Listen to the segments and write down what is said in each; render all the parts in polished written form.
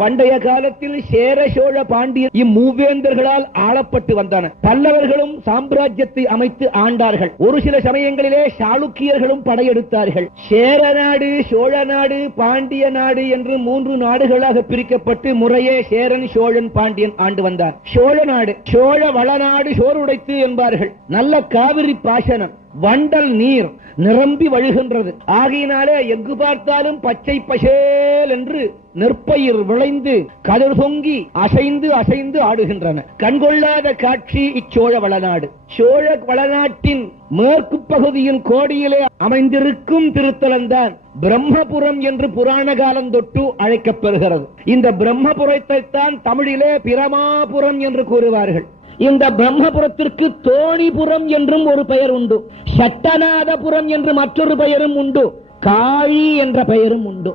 பண்டைய காலத்தில் சேர சோழ பாண்டிய இம்மூவேந்தர்களால் ஆளப்பட்டு வந்தன. பல்லவர்களும் சாம்ராஜ்யத்தை அமைத்து ஆண்டார்கள். ஒரு சில சமயங்களிலே சாளுக்கியர்களும் படையெடுத்தார்கள். சேர நாடு, சோழ நாடு, பாண்டிய நாடு என்று 3 நாடுகளாக பிரிக்கப்பட்டு முறையே சேரன், சோழன், பாண்டியன் ஆண்டு வந்தார். சோழ நாடு, சோழ வளநாடு சோறுடைத்து என்பார்கள். நல்ல காவிரி பாசனம், வண்டல் நீர் நிரம்பி வழுகின்றது. ஆகையினாலே எங்கு பார்த்தாலும் பச்சை பசேல் என்று நெற்பயிர் விளைந்து கதிர் பொங்கி அசைந்து அசைந்து ஆடுகின்றன. கண்கொள்ளாத காட்சி இச்சோழ வளநாடு. சோழ வளநாட்டின் மேற்கு பகுதியின் கோடியிலே அமைந்திருக்கும் திருத்தலம்தான் பிரம்மபுரம் என்று புராண காலம் தொட்டு அழைக்கப்பெறுகிறது. இந்த பிரம்மபுரத்தை தான் தமிழிலே பிரமாபுரம் என்று கூறுவார்கள். இந்த பிரம்மபுரத்திற்கு தோணிபுரம் என்றும் ஒரு பெயர் உண்டு. சட்டநாதபுரம் என்று மற்றொரு பெயரும் உண்டு. காழி என்ற பெயரும் உண்டு.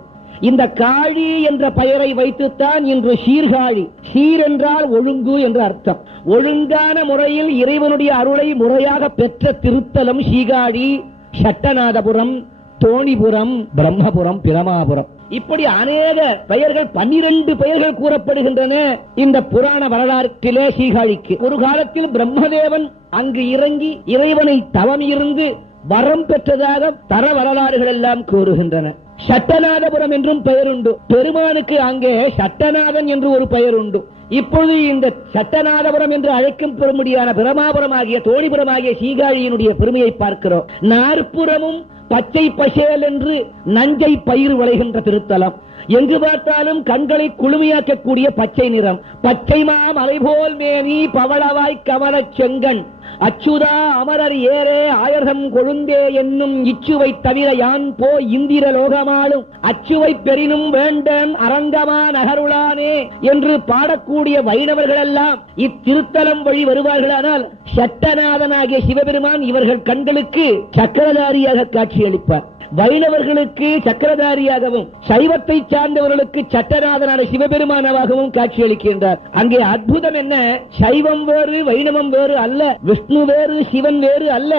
இந்த காழி என்ற பெயரை வைத்துத்தான் இன்று சீர்காழி, சீர் என்றால் ஒழுங்கு என்று அர்த்தம். ஒழுங்கான முறையில் இறைவனுடைய அருளை முறையாக பெற்ற திருத்தலம் சீர்காழி, சட்டநாதபுரம், தோணிபுரம், பிரம்மபுரம், பிரமாபுரம். இப்படி அநேக பெயர்கள், 12 பெயர்கள் கூறப்படுகின்றன இந்த புராண வரலாற்றிலே சீர்காழிக்கு. ஒரு காலத்தில் பிரம்மதேவன் அங்கு இறங்கி இறைவனை தவம் இருந்து வரம் பெற்றதாக தர வரலாறுகள் எல்லாம் கூறுகின்றன. சட்டநாதபுரம் என்றும் பெயர் உண்டு. பெருமானுக்கு அங்கே சட்டநாதன் என்று ஒரு பெயர் உண்டு. இப்பொழுது இந்த சட்டநாதபுரம் என்று அழைக்கும் பெருமுடியான பிரமாபுரம் ஆகிய தோணிபுரம் ஆகிய சீர்காழியினுடைய பெருமையை பார்க்கிறோம். நாற்புறமும் பச்சை பசேல் என்று நஞ்சை பயிர் விளைகின்ற திருத்தலம். எங்கு பார்த்தாலும் கண்களை குளுமையாக்கக்கூடிய பச்சை நிறம். பச்சைமா மலைபோல் மேனி பவளவாய் கமல செங்கண் அச்சுதா அமரர் ஏரே ஆயர்தம் கொழுந்தே என்னும் இச்சுவை தவிர யான் போ இந்திர லோகமாலும் அச்சுவை பெரினும் வேண்டன் அரங்கமா நகருளானே என்று பாடக்கூடிய வைணவர்கள் எல்லாம் இத்திருத்தலம் வழி வருவார்களானால் சட்டநாதனாகிய சிவபெருமான் இவர்கள் கண்களுக்கு சக்கரதாரியாக காட்சியளிப்பார். வைணவர்களுக்கு சக்கரதாரியாகவும் சைவத்தை சார்ந்தவர்களுக்கு சட்டநாதனான சிவபெருமானவாகவும் காட்சியளிக்கின்றார். அங்கே அற்புதம் என்ன? சைவம் வேறு வைணவம் வேறு அல்ல, விஷ்ணு வேறு சிவன் வேறு அல்ல,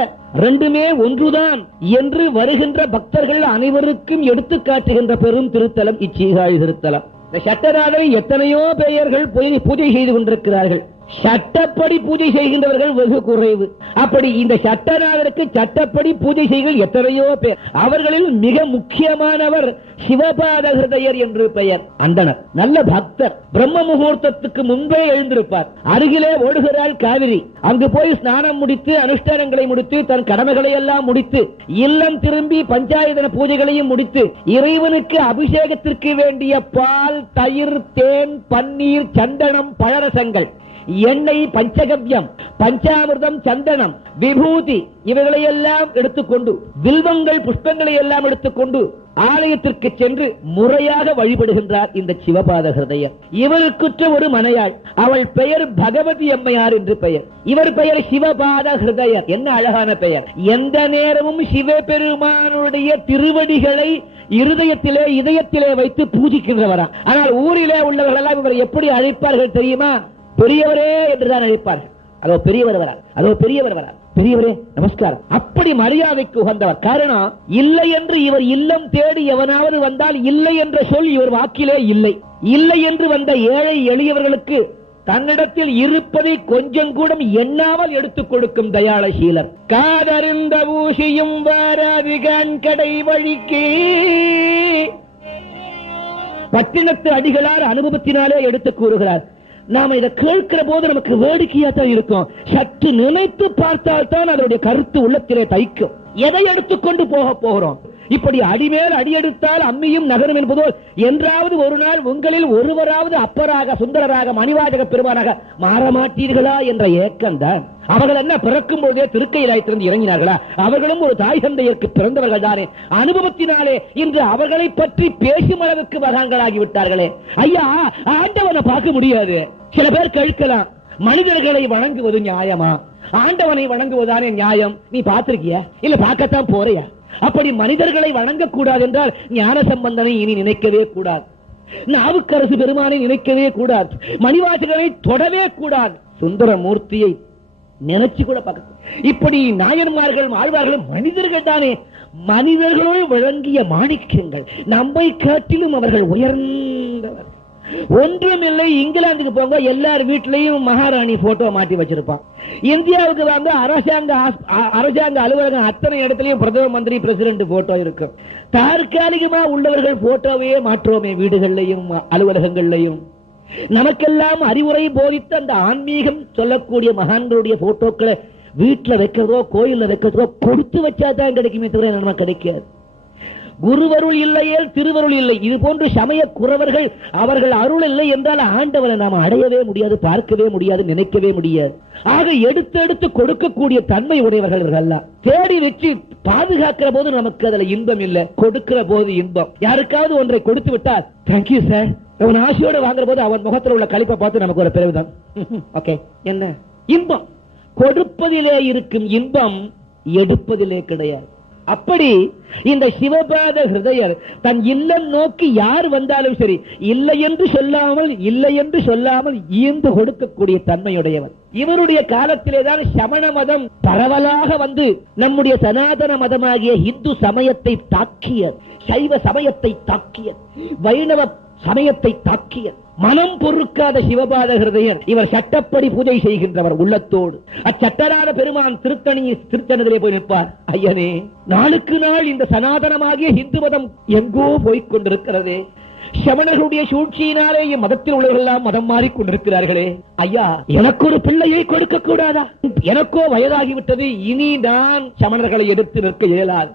ரெண்டுமே ஒன்றுதான் என்று வருகின்ற பக்தர்கள் அனைவருக்கும் எடுத்து காட்டுகின்ற பெரும் திருத்தலம் இச்சீர்காழி திருத்தலம். இந்த சட்டநாதரை எத்தனையோ பெயர்கள் பூஜை செய்து கொண்டிருக்கிறார்கள். சட்டப்படி பூஜை செய்கின்றவர்கள் வெகு குறைவு. அப்படி இந்த சட்டநாதருக்கு சட்டப்படி பூஜை செய்கள் எத்தனையோ பேர். அவர்களில் மிக முக்கியமானவர் சிவபாத ஹிருதயர் என்று பெயர். அந்தனர், நல்ல பக்தர். பிரம்ம முகூர்த்தத்துக்கு முன்பே எழுந்திருப்பார். அருகிலே ஓடுகிறாள் காவிரி. அங்கு போய் ஸ்நானம் முடித்து அனுஷ்டானங்களை முடித்து தன் கடமைகளை எல்லாம் முடித்து இல்லம் திரும்பி பஞ்சாயத்தன பூஜைகளையும் முடித்து இறைவனுக்கு அபிஷேகத்திற்கு வேண்டிய பால், தயிர், தேன், பன்னீர், சந்தனம், பழரசங்கள், எண்ணெய், பஞ்சகவ்யம், பஞ்சாமிர்தம், சந்தனம், விபூதி இவைகளை எல்லாம் எடுத்துக்கொண்டு வில்வங்கள், புஷ்பங்களை எல்லாம் எடுத்துக்கொண்டு ஆலயத்திற்கு சென்று முறையாக வழிபடுகின்றார் இந்த சிவபாத ஹிருதயர். இவருக்குற்ற ஒரு மனையாள். அவள் பெயர் பகவதி அம்மையார் என்று பெயர். இவர் பெயர் சிவபாத ஹிருதயர். என்ன அழகான பெயர்! எந்த நேரமும் சிவபெருமானுடைய திருவடிகளை இதயத்திலே வைத்து பூஜிக்கின்றவரா. ஆனால் ஊரிலே உள்ளவர்கள் எல்லாம் இவர் எப்படி அழைப்பார்கள் தெரியுமா? பெரியவரே என்றுதான் அழைப்பார்கள். அதோ பெரியவர் வரார், அதோ பெரியவர் வரார், பெரியவரே நமஸ்காரம். அப்படி மரியாதைக்கு உகந்தவர். காரணம், இல்லை என்று இவர் இல்லம் தேடி எவனாவது வந்தால் இல்லை என்ற சொல் இவர் வாக்கிலே இல்லை. இல்லை என்று வந்த ஏழை எளியவர்களுக்கு தன்னிடத்தில் இருப்பதை கொஞ்சம் கூட எண்ணாமல் எடுத்துக் கொடுக்கும் தயாளசீலர். காதறிந்த ஊசியும் வாராது கடை வழிக்கு பட்டினத்து அடிகளார் அனுபவத்தினாலே எடுத்து கூறுகிறார். நாம இதை கேட்கிற போது நமக்கு வேடிக்கையா தான் இருக்கும். சற்று நினைத்து பார்த்தால் தான் அதனுடைய கருத்து உள்ளத்திலே தைக்கும். எதை எடுத்துக்கொண்டு போகிறோம்? இப்படி அடிமேல் அடியெடுத்தால் அம்மியும் நகரும் என்பதோ என்றாவது ஒரு நாள் உங்களில் ஒருவராவது அப்பராக, சுந்தரராக, மணிவாஜக பெருமானாக மாறமாட்டீர்களா என்ற ஏக்கம் தான். அவர்கள் என்ன பிறக்கும் பொழுதே திருக்கையிலாயத்திலிருந்து இறங்கினார்களா? அவர்களும் ஒரு தாய் தந்தையருக்கு பிறந்தவர்கள் தானே. அனுபவத்தினாலே இன்று அவர்களை பற்றி பேசும் அளவுக்கு மகான்களாகி விட்டார்களே. ஐயா, ஆண்டவனை பார்க்க முடியாது. சில பேர் கேட்கலாம், மனிதர்களை வணங்குவது நியாயமா? ஆண்டவனை வணங்குவதானே நியாயம்? நீ பார்த்திருக்கியா? இல்ல பார்க்கத்தான் போறியா? அப்படி மனிதர்களை வணங்கக்கூடாது என்றால் ஞான சம்பந்தனை இனி நினைக்கவே கூடாது. நாவுக்கரசு பெருமானை நினைக்கவே கூடாது. மணிவாசகனை தொடவே கூடாது. சுந்தரமூர்த்தியை நினைச்சு கூட பார்க்க. இப்படி நாயன்மார்கள், ஆழ்வார்களும் மனிதர்கள் தானே. மனிதர்களோடு விளங்கிய மாணிக்கங்கள். நம்மை காட்டிலும் அவர்கள் உயர்ந்தவர். ஒன்றுமில்லை. இங்கிலாந்துக்கு போங்க, எல்லார் வீட்டிலையும் மகாராணி போட்டோ மாட்டி வச்சிருப்பான். இந்தியாவுக்கு வாங்க, அரசாங்க அலுவலகம் அத்தனை இடத்துலயும் பிரதம மந்திரி, பிரசிடென்ட் போட்டோ இருக்கும். தற்காலிகமா உள்ளவர்கள் போட்டோவையே மாற்றோமே வீடுகள்லையும் அலுவலகங்கள்லையும். நமக்கெல்லாம் அறிவுரை போதித்த அந்த ஆன்மீகம் சொல்லக்கூடிய மகான்களுடைய போட்டோக்களை வீட்டுல வைக்கிறதோ கோயில்ல வைக்கிறதோ கொடுத்து வச்சாதான் கிடைக்குமே தவிர நமக்கு கிடைக்காது. குருவருள் இல்லையே திருவருள் இல்லை. இது போன்று சமய குறவர்கள் அவர்கள் அருள் இல்லை என்றால் ஆண்டவரை நாம் அடையவே முடியாது, பார்க்கவே முடியாது, நினைக்கவே முடியாது. ஆக எடுத்து எடுத்து கொடுக்கக்கூடிய தன்மை உடையவர்கள் இவர்கள். தேடி வச்சு பாதுகாக்கிற போது நமக்கு அதுல இன்பம் இல்லை, கொடுக்கிற போது இன்பம். யாருக்காவது ஒன்றை கொடுத்து விட்டால் தேங்க்யூ சார், அவன் ஆசையோடு வாங்குற போது அவன் முகத்தில் உள்ள கழிப்பை பார்த்து நமக்கு ஒரு பிறகுதான் ஓகே என்ன இன்பம். கொடுப்பதிலே இருக்கும் இன்பம் எடுப்பதிலே கிடையாது. அப்படி இந்த சிவபாத ஹிருதயர் தன் இல்லம் நோக்கி யார் வந்தாலும் சரி, இல்லை என்று சொல்லாமல் ஈந்து கொடுக்கக்கூடிய தன்மையுடையவர். இவருடைய காலத்திலேதான் சமண மதம் பரவலாக வந்து நம்முடைய சனாதன மதமாகிய இந்து சமயத்தை தாக்கியது, சைவ சமயத்தை தாக்கியது, வைணவ சமயத்தை தாக்கிய மனம் பொறுக்காத சிவபாத ஹிருதயர் இவர் சட்டப்படி பூஜை செய்கின்றவர் உள்ளத்தோடு. அச்சட்டரான பெருமான் திருத்தணியிலே போய் நிற்பார். ஐயனே, நாளுக்கு நாள் இந்த சனாதனமாகிய இந்து மதம் எங்கோ போய்க் கொண்டிருக்கிறதே, சமணர்களுடைய சூழ்ச்சியினாலே மதத்தில் உள்ளவர்கள் மதம் மாறிக்கொண்டிருக்கிறார்களே, ஐயா எனக்கு ஒரு பிள்ளையை கொடுக்க கூடாதா? எனக்கோ வயதாகிவிட்டது, இனி நான் சமணர்களை எடுத்து நிற்க இயலாது.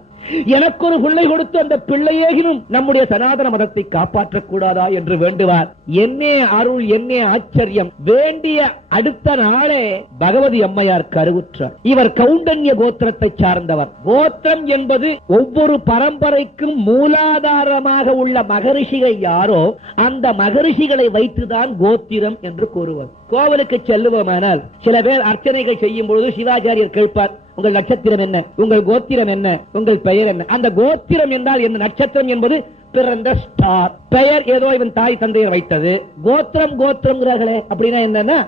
எனக்கு ஒரு பிள்ளை கொடுத்து அந்த பிள்ளையேனும் நம்முடைய சனாதன மதத்தை காப்பாற்றக் கூடாதா என்று வேண்டுவார். என்னே அருள், என்னே ஆச்சரியம். வேண்டிய அடுத்த நாளே பகவதி அம்மையார் கருவுற்றார். இவர் கௌண்டன்ய கோத்திரத்தை சார்ந்தவர். கோத்திரம் என்பது ஒவ்வொரு பரம்பரைக்கும் மூலாதாரமாக உள்ள மகரிஷிகள் யாரோ அந்த மகரிஷிகளை வைத்துதான் கோத்திரம் என்று கூறுவது. கோவிலுக்கு செல்லுவோமானால் சில பேர் அர்ச்சனைகள் செய்யும் பொழுது சிவாச்சாரியர் கேட்பார், உங்கள் நட்சத்திரம் என்ன, உங்கள் கோத்திரம் என்ன, உங்கள் பெயர் என்ன? அந்த கோத்திரம் என்றால் என்ன? நட்சத்திரம் என்பது பிறந்த ஸ்டார், பெயர் ஏதோ இவன் தாய் தந்தையர் வைத்தது. கோத்திரம் கோத்திரம்ங்கிறார்களே, அப்படின்னா என்னன்னா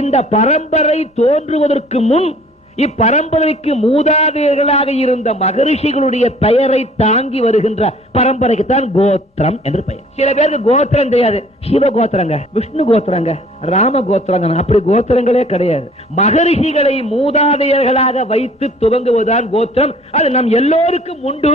இந்த பரம்பரை தோன்றுவதற்கு முன் இப்பரம்பரைக்கு மூதாதையர்களாக இருந்த மகரிஷிகளுடைய பெயரை தாங்கி வருகின்ற பரம்பரைக்கு தான் கோத்திரம் என்று பெயர். சில பேருக்கு கோத்திரம் தெரியாது, சிவ கோத்திரங்க, விஷ்ணு கோத்திரங்க, ராம கோத்திரங்க, அப்படி கோத்திரங்களே கிடையாது. மகரிஷிகளை மூதாதையர்களாக வைத்து துவங்குவதுதான் கோத்திரம். அது நம் எல்லோருக்கும் உண்டு.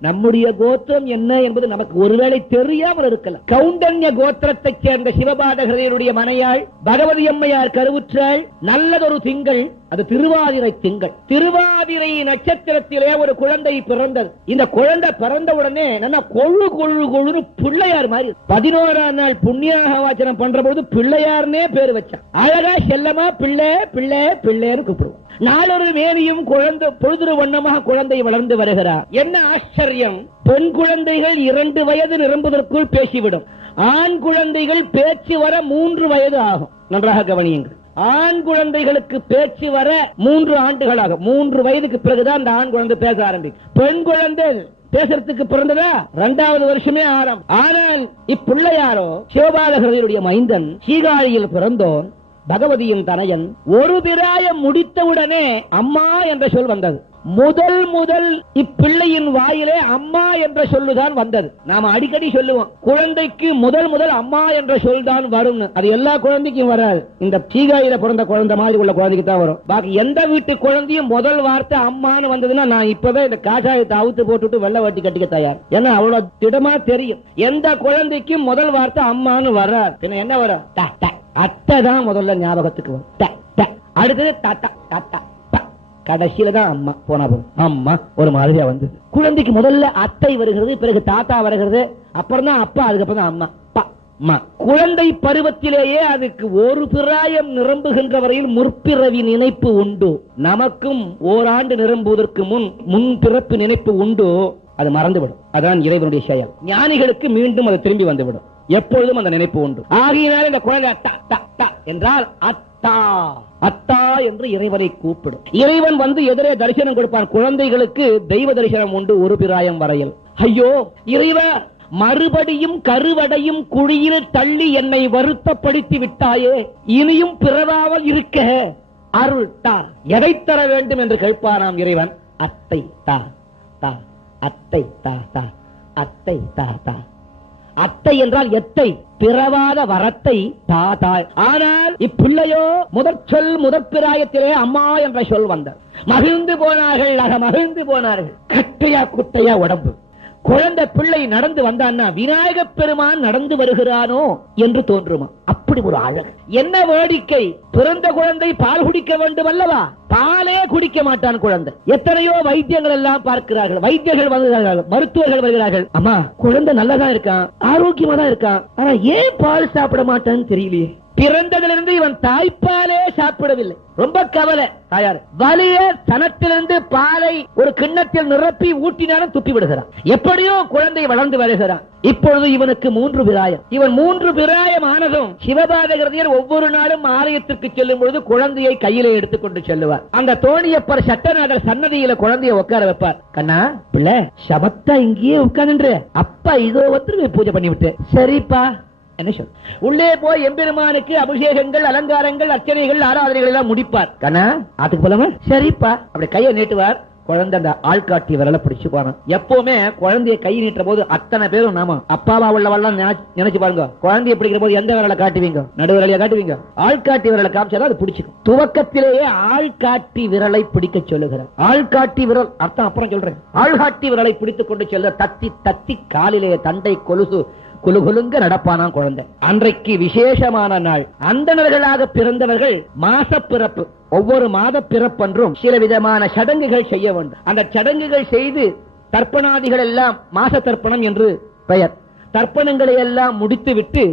நம்முடைய கோத்திரம் என்ன என்பது நமக்கு ஒருவேளை தெரியாமல் இருக்கலாம். கௌண்டன்ய கோத்திரத்தைச் சேர்ந்த சிவபாதகரையருடைய மனையாள் பகவதி அம்மையார் கருவுற்றாள். நல்லதொரு திங்கள், அது திருவாதிரை திங்கள். திருவாதிரை நட்சத்திரத்திலே ஒரு குழந்தை பிறந்தது. இந்த குழந்தை பிறந்த உடனே நல்லா கொழு கொழு கொழுன்னு பிள்ளையார் மாதிரி 11ஆம் நாள் புண்ணியாக வாச்சனம் பண்ற போது பிள்ளையார்னே பேர் வச்சான். அழகா செல்லமா பிள்ளை பிள்ளை பிள்ளைன்னு கூப்பிடுவோம். நாளொரு மேனியும் குழந்தை பொழுது வண்ணமாக குழந்தை வளர்ந்து வருகிறார். என்ன ஆச்சரியம்! பெண் குழந்தைகள் 2 வயது நிரம்புவதற்குள் பேசிவிடும். ஆண் குழந்தைகள் பேச்சு வர 3 வயது ஆகும். நன்றாக கவனியுங்கள். ஆண் குழந்தைகளுக்கு பேச்சு வர 3 ஆண்டுகளாகும். 3 வயதுக்கு பிறகுதான் அந்த ஆண் குழந்தை பேச ஆரம்பிக்கும். பெண் குழந்தை பேசுறதுக்கு பிறந்ததா 2வது வருஷமே ஆரம்பம். ஆனால் இப்பிள்ளையாரோ சிவபாதகருடைய மைந்தன், சீகாழியில் பிறந்தோன், பகவதியின் தனையன். ஒரு பிராயம் முடித்தவுடனே அம்மா என்ற சொல் வந்தது. முதல் இப்பிள்ளையின் வாயிலே அம்மா என்ற சொல்லுதான் வந்தது. நாம அடிக்கடி சொல்லுவோம், குழந்தைக்கு முதல் அம்மா என்ற சொல் தான் வரும். அது எல்லா குழந்தைக்கும் வராது. இந்த சீகாயில பிறந்த குழந்தை மாதிரி உள்ள குழந்தைக்கு தான் வரும். பாக்கி எந்த வீட்டு குழந்தையும் முதல் வார்த்தை அம்மான்னு வந்ததுன்னா நான் இப்பவே இந்த காஷாயத்தை அவுத்து போட்டுட்டு வெள்ளை வாட்டி கட்டிக்க தயார். ஏன்னா அவ்வளவு திடமா தெரியும். எந்த குழந்தைக்கும் முதல் வார்த்தை அம்மான்னு வராது. என்ன வரும்? அத்தை தான் முதல்ல ஞாபகத்துக்கு வரும். அடுத்தது தாத்தா, தாத்தா, கடைசியில தான் அம்மா. போனா அம்மா ஒரு மாதிரியா வந்து குழந்தைக்கு முதல்ல அத்தை வருகிறது, பிறகு தாத்தா வருகிறது, அப்புறம் தான் அப்பா, அதுக்கப்புறம் தான் அம்மா. குழந்தை பருவத்திலேயே அதுக்கு ஒரு பிராயம் நிரம்புகின்ற வரையில் முற்பிறவி நினைப்பு உண்டு. நமக்கும் ஓராண்டு நிரம்புவதற்கு முன் பிறப்பு நினைப்பு உண்டு. அது மறந்துவிடும். அதான் இறைவனுடைய செயல். ஞானிகளுக்கு மீண்டும் அது திரும்பி வந்துவிடும். எப்பொழுதும் அந்த நினைப்பு உண்டு. ஆகையினால் இந்த குழந்தை அத்தா என்றால் அத்தா அத்தா என்று இறைவனை கூப்பிடும். இறைவன் வந்து எதிரே தரிசனம் கொடுப்பான். குழந்தைகளுக்கு தெய்வ தரிசனம் உண்டு ஒரு பிராயம் வரையில். ஐயோ இறைவா, மறுபடியும் கருவடையும் குழியில் தள்ளி என்னை வருத்தப்படுத்தி விட்டாயே, இனியும் பிறவாமல் இருக்க அருள் தா. எதை தர வேண்டும் என்று கேட்பானாம் இறைவன். அத்தை தா தா, அத்தை தா தா, அத்தை தா தா. அத்தை என்றால் எத்தை, பிறவாத வரத்தை தாத்தாய். ஆனால் இப்பிள்ளையோ முதற்சொல் முதற்பிராயத்திலே அம்மா என்ற சொல் வந்தார். மகிழ்ந்து போனார்கள், மகிழ்ந்து போனார்கள். கட்டையா குட்டையா உடம்பு. குழந்தை பிள்ளை நடந்து வந்தான்னா விநாயக பெருமான் நடந்து வருகிறானோ என்று தோன்றுமா? அப்படி ஒரு அழகு. என்ன வேடிக்கை! பிறந்த குழந்தை பால் குடிக்க வேண்டும் அல்லவா? பாலே குடிக்க மாட்டான் குழந்தை. எத்தனையோ வைத்தியங்கள் எல்லாம் பார்க்கிறார்கள், வைத்தியர்கள் வருகிறார்கள், மருத்துவர்கள் வருகிறார்கள். அம்மா குழந்தை நல்லதான் இருக்கான், ஆரோக்கியமா தான் இருக்கான், ஆனா ஏன் பால் சாப்பிட மாட்டான்னு தெரியலையே. பிறந்ததிலிருந்து இவன் தாய்ப்பாலே சாப்பிடவில்லை. ரொம்ப கவலை. தாயார் வலிய தனத்திலிருந்து பாலை ஒரு கிண்ணத்தில் நிரப்பி ஊட்டினாலும் துப்பி விடுகிறான். எப்படியோ குழந்தை வளர்ந்து வருகிறான். இப்பொழுது இவனுக்கு 3 பிராயம். இவன் 3 பிராயம் ஆனதும் சிவபாதகிருதியர் ஒவ்வொரு நாளும் ஆலயத்திற்கு செல்லும் பொழுது குழந்தையை கையில எடுத்துக்கொண்டு செல்லுவார். அந்த தோணியப்பர் சட்டநாதர் சன்னதியில குழந்தையை உட்கார வைப்பார். கண்ணா பிள்ளை சமத்தா இங்கேயே உட்கார்ந்து அப்பா இதோ வந்து பூஜை பண்ணி விட்டு. சரிப்பா என்ன சொல். உள்ளே போய் எம்பெருமானுக்கு அபிஷேகங்கள், அலங்காரங்கள், அர்ச்சனைகள், ஆராதனைகள் எல்லாம் முடிப்பார். கண்ணா ஆத்துக்கு போலாமா? சரிப்பா. அப்படி கையை நீட்டுவார். குழந்தை அந்த ஆள்காட்டி விரல பிடிச்சு போறான். எப்பவுமே குழந்தைய கை நீட்டுற போது அத்தனை பேரும் நாம அப்பாவா உள்ளவெல்லாம் நினைச்சு பாருங்க. குழந்தைய பிடிக்கிற போது எந்த விரலை காட்டுவீங்க? நடுவிரலையா காட்டுவீங்க? ஆள்காட்டி விரலை காமிச்சாதான் அது பிடிச்சிக்கும். துவக்கத்திலேயே ஆள்காட்டி விரலை பிடிக்க சொல்லுகிறார். ஆள்காட்டி விரல் அர்த்தம் அப்புறம் சொல்றேன். ஆள்காட்டி விரலை பிடித்துக் கொண்டு செல்ல தத்தி தத்தி காலிலே தண்டை கொலுசு குலுகுலுங்க நடப்பானா குழந்தை. அன்றைக்கு விசேஷமான நாள். அந்தணர்களாக பிறந்தவர்கள் மாச பிறப்பு, ஒவ்வொரு மாத பிறப்பன்றும் சில விதமான சடங்குகள் செய்ய வேண்டும். அந்த சடங்குகள் செய்து தர்ப்பணாதிகள் எல்லாம் மாச தர்ப்பணம் என்று பெயர். தர்ப்பணங்களை எல்லாம் முடித்து விட்டு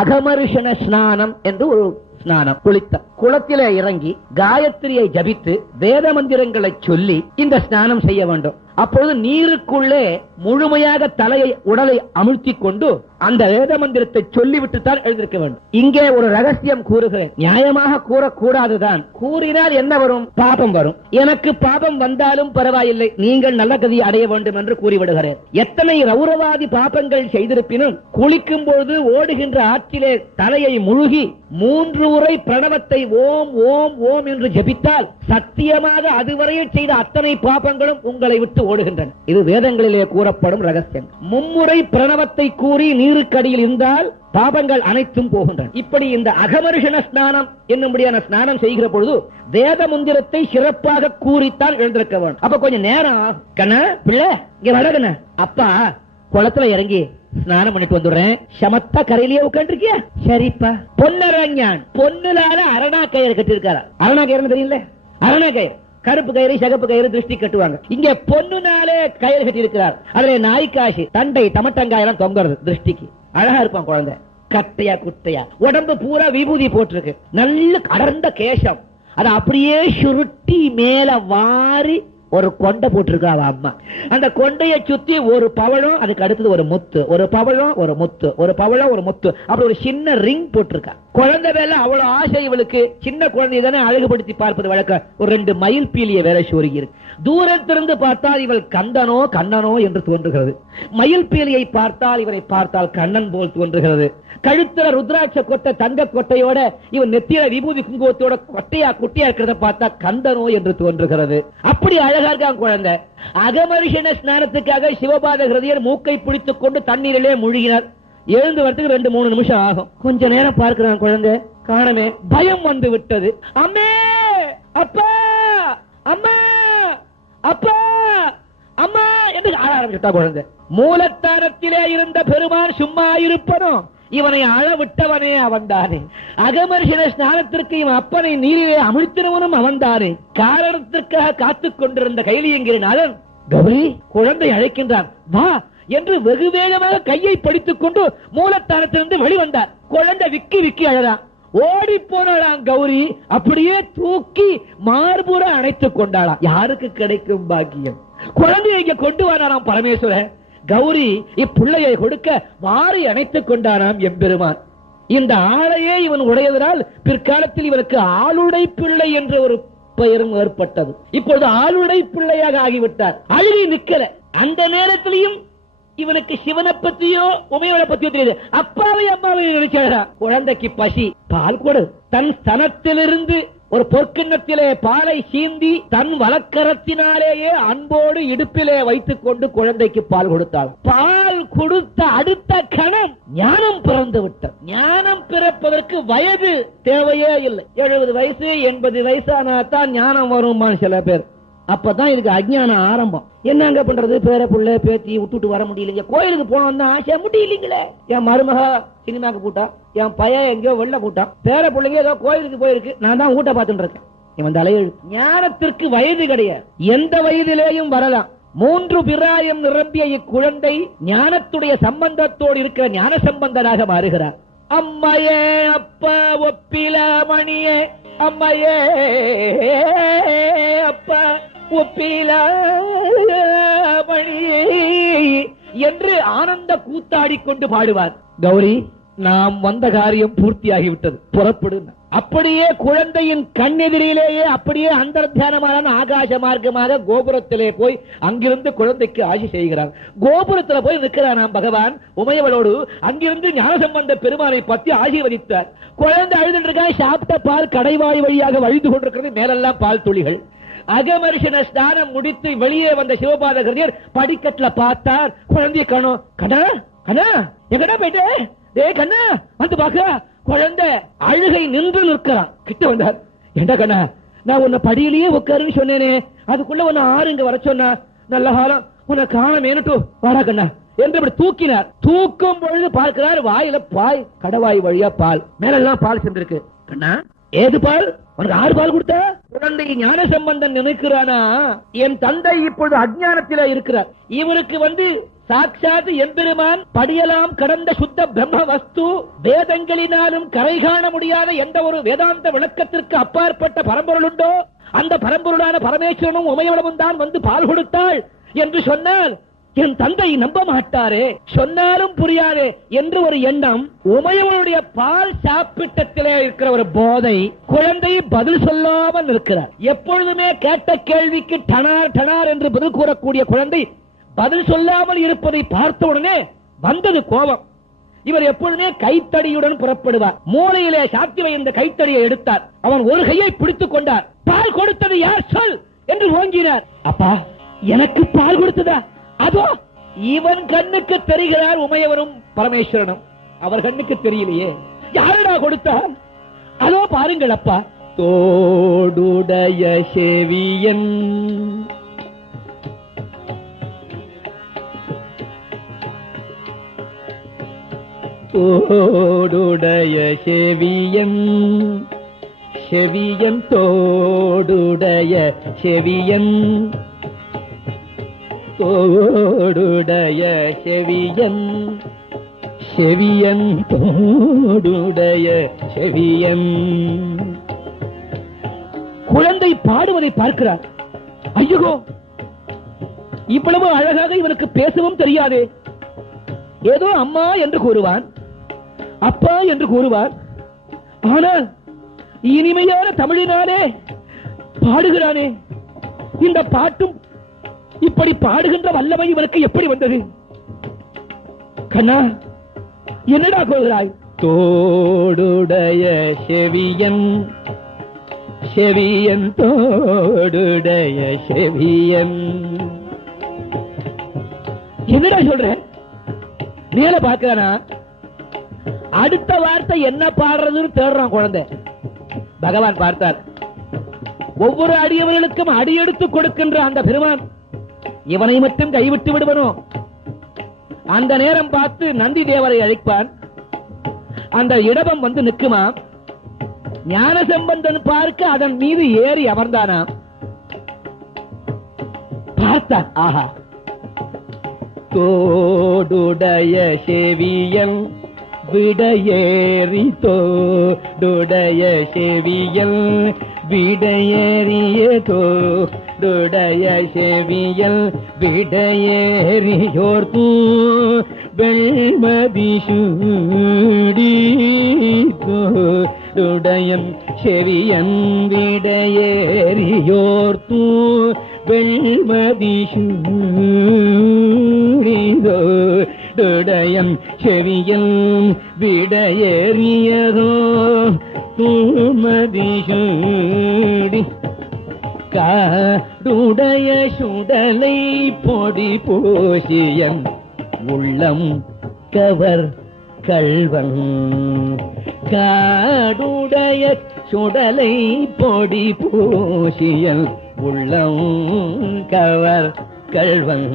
அகமருஷன ஸ்நானம் என்று ஒரு ஸ்நானம், குளித்த குளத்திலே இறங்கி காயத்ரியை ஜபித்து வேத மந்திரங்களை சொல்லி இந்த ஸ்நானம் செய்ய வேண்டும். அப்பொழுது நீருக்குள்ளே முழுமையாக தலையை உடலை அமுழ்த்தி கொண்டு அந்த வேத மந்திரத்தை சொல்லிவிட்டு தான் எழுந்திருக்க வேண்டும். இங்கே ஒரு ரகசியம் கூறுகிறேன். நியாயமாக கூறக்கூடாதுதான். கூறினால் என்ன வரும்? பாபம் வரும். எனக்கு பாபம் வந்தாலும் பரவாயில்லை, நீங்கள் நல்ல கதி அடைய வேண்டும் என்று கூறிவிடுகிறேன். எத்தனை ரௌரவாதி பாபங்கள் செய்திருப்பினும் குளிக்கும் பொழுது ஓடுகின்ற ஆற்றிலே தலையை முழுகி 3 முறை பிரணவத்தை ஓம் ஓம் ஓம் என்று ஜபித்தால் சத்தியமாக அதுவரையில் செய்த அத்தனை பாபங்களும் உங்களை விட்டு ஓடுகின்றன. இது வேதங்களிலே கூறப்படும் ரகசியம். 3 முறை பிரணவத்தை கூறி நீருக்கடியில் இருந்தால் பாபங்கள் அனைத்தும் போகின்றன. இப்படி இந்த அகமருஷன ஸ்நானம் என்னும்படியான ஸ்நானம் செய்கிற பொழுது வேத மந்திரத்தை சிறப்பாக கூறித்தான் எழுந்திருக்க வேண்டும். அப்ப கொஞ்சம் நேரம் கண்ணா பிள்ளை இங்க வடகண்ண அப்பா குளத்துல இறங்கி ஸ்நானம் பண்ணிட்டு வந்துடுறேன். சமத்தா கரையிலேயே உட்காந்துருக்கியா? சரிப்பா. பொன்னரஞ்சான் பொன்னுலால அரணா கயிறு கட்டிருக்காரா? அரணா கயிறு தெரியல? அரணா கயிறு கருப்பு கயிறு, சிகப்பு கயிறு திருஷ்டி கட்டுவாங்க. இங்க பொண்ணுனாலே கயிறு கட்டி இருக்கிறார். அதுல நாய்க்காசி, தண்டை, தமட்டங்காயெல்லாம் தொங்குறது திருஷ்டிக்கு. அழகா இருப்பான் குழந்தை. கட்டையா குட்டையா, உடம்பு பூரா விபூதி போட்டிருக்கு, நல்ல அடர்ந்த கேசம். அதை அப்படியே சுருட்டி மேல வாரி ஒரு கொண்டை போட்டிருக்கா அம்மா. அந்த கொண்டையை சுத்தி ஒரு பவளம், அதுக்கு அடுத்தது ஒரு முத்து, ஒரு பவளம், ஒரு முத்து, ஒரு பவளம், ஒரு முத்து, அப்படி ஒரு சின்ன ரிங் போட்டிருக்கா. குழந்தை வேலை அவ்வளவு ஆசை இவளுக்கு. சின்ன குழந்தை தானே அழகுபடுத்தி பார்ப்பது வழக்கம். ஒரு 2 மயில் பீலிய வேலை சோறுகி இருக்கு. தூரத்திலிருந்து பார்த்தால் இவள் கந்தனோ கண்ணனோ என்று தோன்றுகிறது. மயில் பீலியை பார்த்தால் இவரை பார்த்தால் கண்ணன் போல் தோன்றுகிறது. கழுத்துல ருத்ராட்ச கொட்டை, தங்க கொட்டையோட இவன் நெத்தியில விபூதி குங்குமத்தோட கொட்டையா குட்டியா இருக்கிறத பார்த்தா கந்தனோ என்று தோன்றுகிறது. அப்படி அழகா இருக்கான் குழந்தை. அகமரிஷன ஸ்நானத்துக்காக சிவபாத ஹிருதயர் மூக்கை பிடித்துக் கொண்டு தண்ணீரிலே முழுகினார். எழுந்து வரத்துக்கு 2-3 நிமிஷம் ஆகும். கொஞ்ச நேரம் பார்க்கிறான் குழந்தை, காணமே. பயம் வந்து விட்டது. அம்மே, அப்பா, அம்மா, அப்பா, அம்மா என்று ஆள ஆரம்பிச்சுட்டா குழந்தை. மூலத்தானத்திலே இருந்த பெருமான் சும்மா இருப்பனும் இவனை அளவிட்டவனே அவன்தானே. அகமர்ஷன ஸ்நானத்திற்கு இவன் அப்பனை நீரிலே அமிழ்த்தினவனும் அவன்தானே. காரணத்திற்காக காத்துக் கொண்டிருந்த கைலியங்கிரிநாதன் கௌரி குழந்தை அழைக்கின்றான், வா என்று வெகு வேகமாக கையை படித்துக் கொண்டு மூலத்தானத்திலிருந்து வெளிவந்தார். குழந்தை விக்கி விக்கி அழறான். ஓடி போனாளாம் கௌரி. அப்படியே தூக்கி மார்புற அணைத்துக் கொண்டாளாம். யாருக்கு கிடைக்கும் பாக்கியம்? குழந்தையை இங்க கொண்டு வரானாம் பரமேஸ்வரன். கௌரி இப்புள்ளையை கொடுக்க மாறி அணைத்துக் கொண்டானாம் எம்பெருமான். இந்த ஆளையே இவன் உடையதனால் பிற்காலத்தில் இவனுக்கு ஆளுடை பிள்ளை என்ற ஒரு பெயரும் ஏற்பட்டது. இப்பொழுது ஆளுடை பிள்ளையாக ஆகிவிட்டார். அழுகை நிக்கல. அந்த நேரத்திலையும் இவனுக்கு சிவனை பத்தியோ உமையோட பத்தியோ தெரியுது. அப்பாவை அம்மாவை நினைச்சாரா. குழந்தைக்கு பசி, பால் கொடு. தன் ஸ்தனத்திலிருந்து ஒரு பொற்கிண்ணத்திலே பாலை சீந்தி தன் வலக்கரத்தினாலேயே அன்போடு இடுப்பிலே வைத்துக் கொண்டு குழந்தைக்கு பால் கொடுத்தாள். பால் கொடுத்த அடுத்த கணம் ஞானம் பிறந்து விட்டது. ஞானம் பிறப்பதற்கு வயது தேவையே இல்லை. 70 வயசு 80 வயசானா தான் ஞானம் வரும் சில பேர். அப்பதான் இதுக்கு அஜ்ஞானம் ஆரம்பம். என்னங்க பண்றது, பேர புள்ள பேத்தி விட்டுட்டு வர முடியலங்க. கோயிலுக்கு போனோம்னா ஆசை முடியலீங்களே. என் மருமக சினிமாக்கு கூட்டா, என் பையன் எங்கேயோ வெளில கூட்டான், பேர பிள்ளைங்க ஏதோ கோயிலுக்கு போயிருக்கு, நான் தான் ஊட்ட பார்த்துட்டு இருக்கேன். இவன் தலையெழு. ஞானத்திற்கு வயது கிடையாது, எந்த வயதிலேயும் வரலாம். 3 பிராயம் நிரம்பிய இக்குழந்தை ஞானத்துடைய சம்பந்தத்தோடு இருக்கிற ஞான சம்பந்தனாக மாறுகிறார். அம்மையே அப்பா ஒப்பில மணியே, அம்மையே அப்பா ஒப்பிலா மணியே என்று ஆனந்த கூத்தாடி கொண்டு பாடுவார். கௌரி, நாம் வந்த காரியம் பூர்த்தியாகிவிட்டது, புறப்படு. அப்படியே குழந்தையின் கண்ணெதிரிலேயே அப்படியே அந்தர்த்தியானமான ஆகாச மார்க்கமாக கோபுரத்திலே போய் அங்கிருந்து குழந்தைக்கு ஆசி செய்கிறார். கோபுரத்தில் போய் நிற்கிறான் பகவான் உமையவளோடு. அங்கிருந்து ஞானசம்பந்த பெருமானை பற்றி ஆசீர்வதித்தார். குழந்தை அழுதுட்டு இருக்கா. சாப்பிட்ட பால் கடைவாய் வழியாக வழிந்து கொண்டிருக்கிறது. மேலெல்லாம் பால் துளிகள். அகமரிஷன ஸ்நானம் முடித்து வெளியே வந்த சிவபாதகரியர் படிக்கட்டுல பார்த்தார். குழந்தைய காணோம். கண்ணா கண்ணா எங்கடா போயிட்டு, டே கண்ணா வந்து பாக்க. குழந்தை அழுகை நின்று நிற்கிறான். கிட்ட வந்தார். ஏண்டா கண்ணா, நான் உன்னை படியிலேயே உட்காருன்னு சொன்னேனே, அதுக்குள்ள உன்னை ஆறுங்க வர சொன்னா, நல்ல காலம் உன்னை காண மேனட்டும், வாடா கண்ணா என்று இப்படி தூக்கினார். தூக்கும் பொழுது பார்க்கிறார், வாயில பாய் கடவாய் வழியா பால், மேலெல்லாம் பால் சென்றிருக்கு. கண்ணா ஏது பால், உனக்கு 6 பால் கொடுத்த? குழந்தை ஞான சம்பந்தன் நினைக்கிறானா, என் தந்தை இப்பொழுது அஜ்ஞானத்தில இருக்கிறார். இவருக்கு சாட்சாத் எம்பெருமான் படியலாம் கடந்த சுத்த பிரம்ம வஸ்து, வேதங்களினாலும் கரை காண முடியாத எந்த ஒரு வேதாந்த விளக்கத்திற்கு அப்பாற்பட்ட பரம்பொருள் உண்டோ, அந்த பரம்பொருளான பரமேஸ்வரனும் உமையவளமும் தான் வந்து பால் கொடுத்தாள் என்று சொன்னால் என் தந்தை நம்ப மாட்டாரே, சொன்னாலும் புரியாதே என்று ஒரு எண்ணம். உமையவளுடைய பால் சாப்பிட்டத்திலே இருக்கிற ஒரு போதை. குழந்தை பதில் சொல்லாமல் இருக்கிறார். எப்பொழுதுமே கேட்ட கேள்விக்கு டனார் டனார் என்று பதில் கூறக்கூடிய குழந்தை பதில் சொல்லாமல் இருப்பதை பார்த்த உடனே வந்தது கோபம். இவர் எப்பொழுதுமே கைத்தடியுடன் புறப்படுவார். மூளையிலே சாத்தி வைத்த கைத்தடியை எடுத்தார். அவன் ஒரு கையை பிடித்துக் கொண்டார். பால் கொடுத்தது யார் சொல் என்று ஓங்கினார். அப்பா எனக்கு பால் கொடுத்ததா? அதோ இவன் கண்ணுக்கு தெரிகிறார் உமையவரும் பரமேஸ்வரனும், அவர் கண்ணுக்கு தெரியலையே. யாரடா கொடுத்தார்? அதோ பாருங்கள் அப்பா. தோடுடைய செவியன் தோடுடைய செவியன், செவியன் தோடுடைய செவியன், தோடுடைய செவியன், செவியன் தோடுடைய செவியன். குழந்தை பாடுவதை பார்க்கிறார். ஐயோ, இவ்வளவு அழகாக இவனுக்கு பேசவும் தெரியாதே. ஏதோ அம்மா என்று கூறுவான், அப்பா என்று கூறுவார். ஆனால் இனிமையான தமிழினாலே பாடுகிறானே. இந்த பாட்டும் இப்படி பாடுகின்ற வல்லமை இவனுக்கு எப்படி வந்தது? கண்ணா என்னடா கூறுகிறாய்? தோடுடைய செவியன், செவியன் தோடுடைய செவியன். என்னடா சொல்ற? மேல பார்க்கிறானா, அடுத்த வார்த்தை என்ன பாடுறதுன்னு தேடுறான் குழந்தை. பகவான் பார்த்தார். ஒவ்வொரு அடியவர்களுக்கும் அடியெடுத்து கொடுக்கின்ற அந்த பெருமான் இவனை மட்டும் கைவிட்டு விடுவனோ? அந்த நேரம் பார்த்து நந்தி தேவரை அழைப்பான். அந்த இடபம் வந்து நிற்குமா. ஞான சம்பந்தன் பார்க்க அதன் மீது ஏறி அமர்ந்தானா. பார்த்தான். ஆஹா, தோடுடைய செவியன் விடையேறி, தோடுடைய செவியல் விடையேறிய, தோடுடைய செவியல் விடையேறியோர் தூ வெள்மதி சூடி, தோடுடையம் செவியன் விடையேறியோர் தூ வெள்மதி சூடிதோ, டுடையம் செவியல் விடையேறியதோ தூமதி சூடி காடுடைய சுடலை பொடி பூசியன் உள்ளம் கவர் கள்வன் காடுடைய சுடலை பொடி பூசியன் உள்ளம் கவர் கள்வன்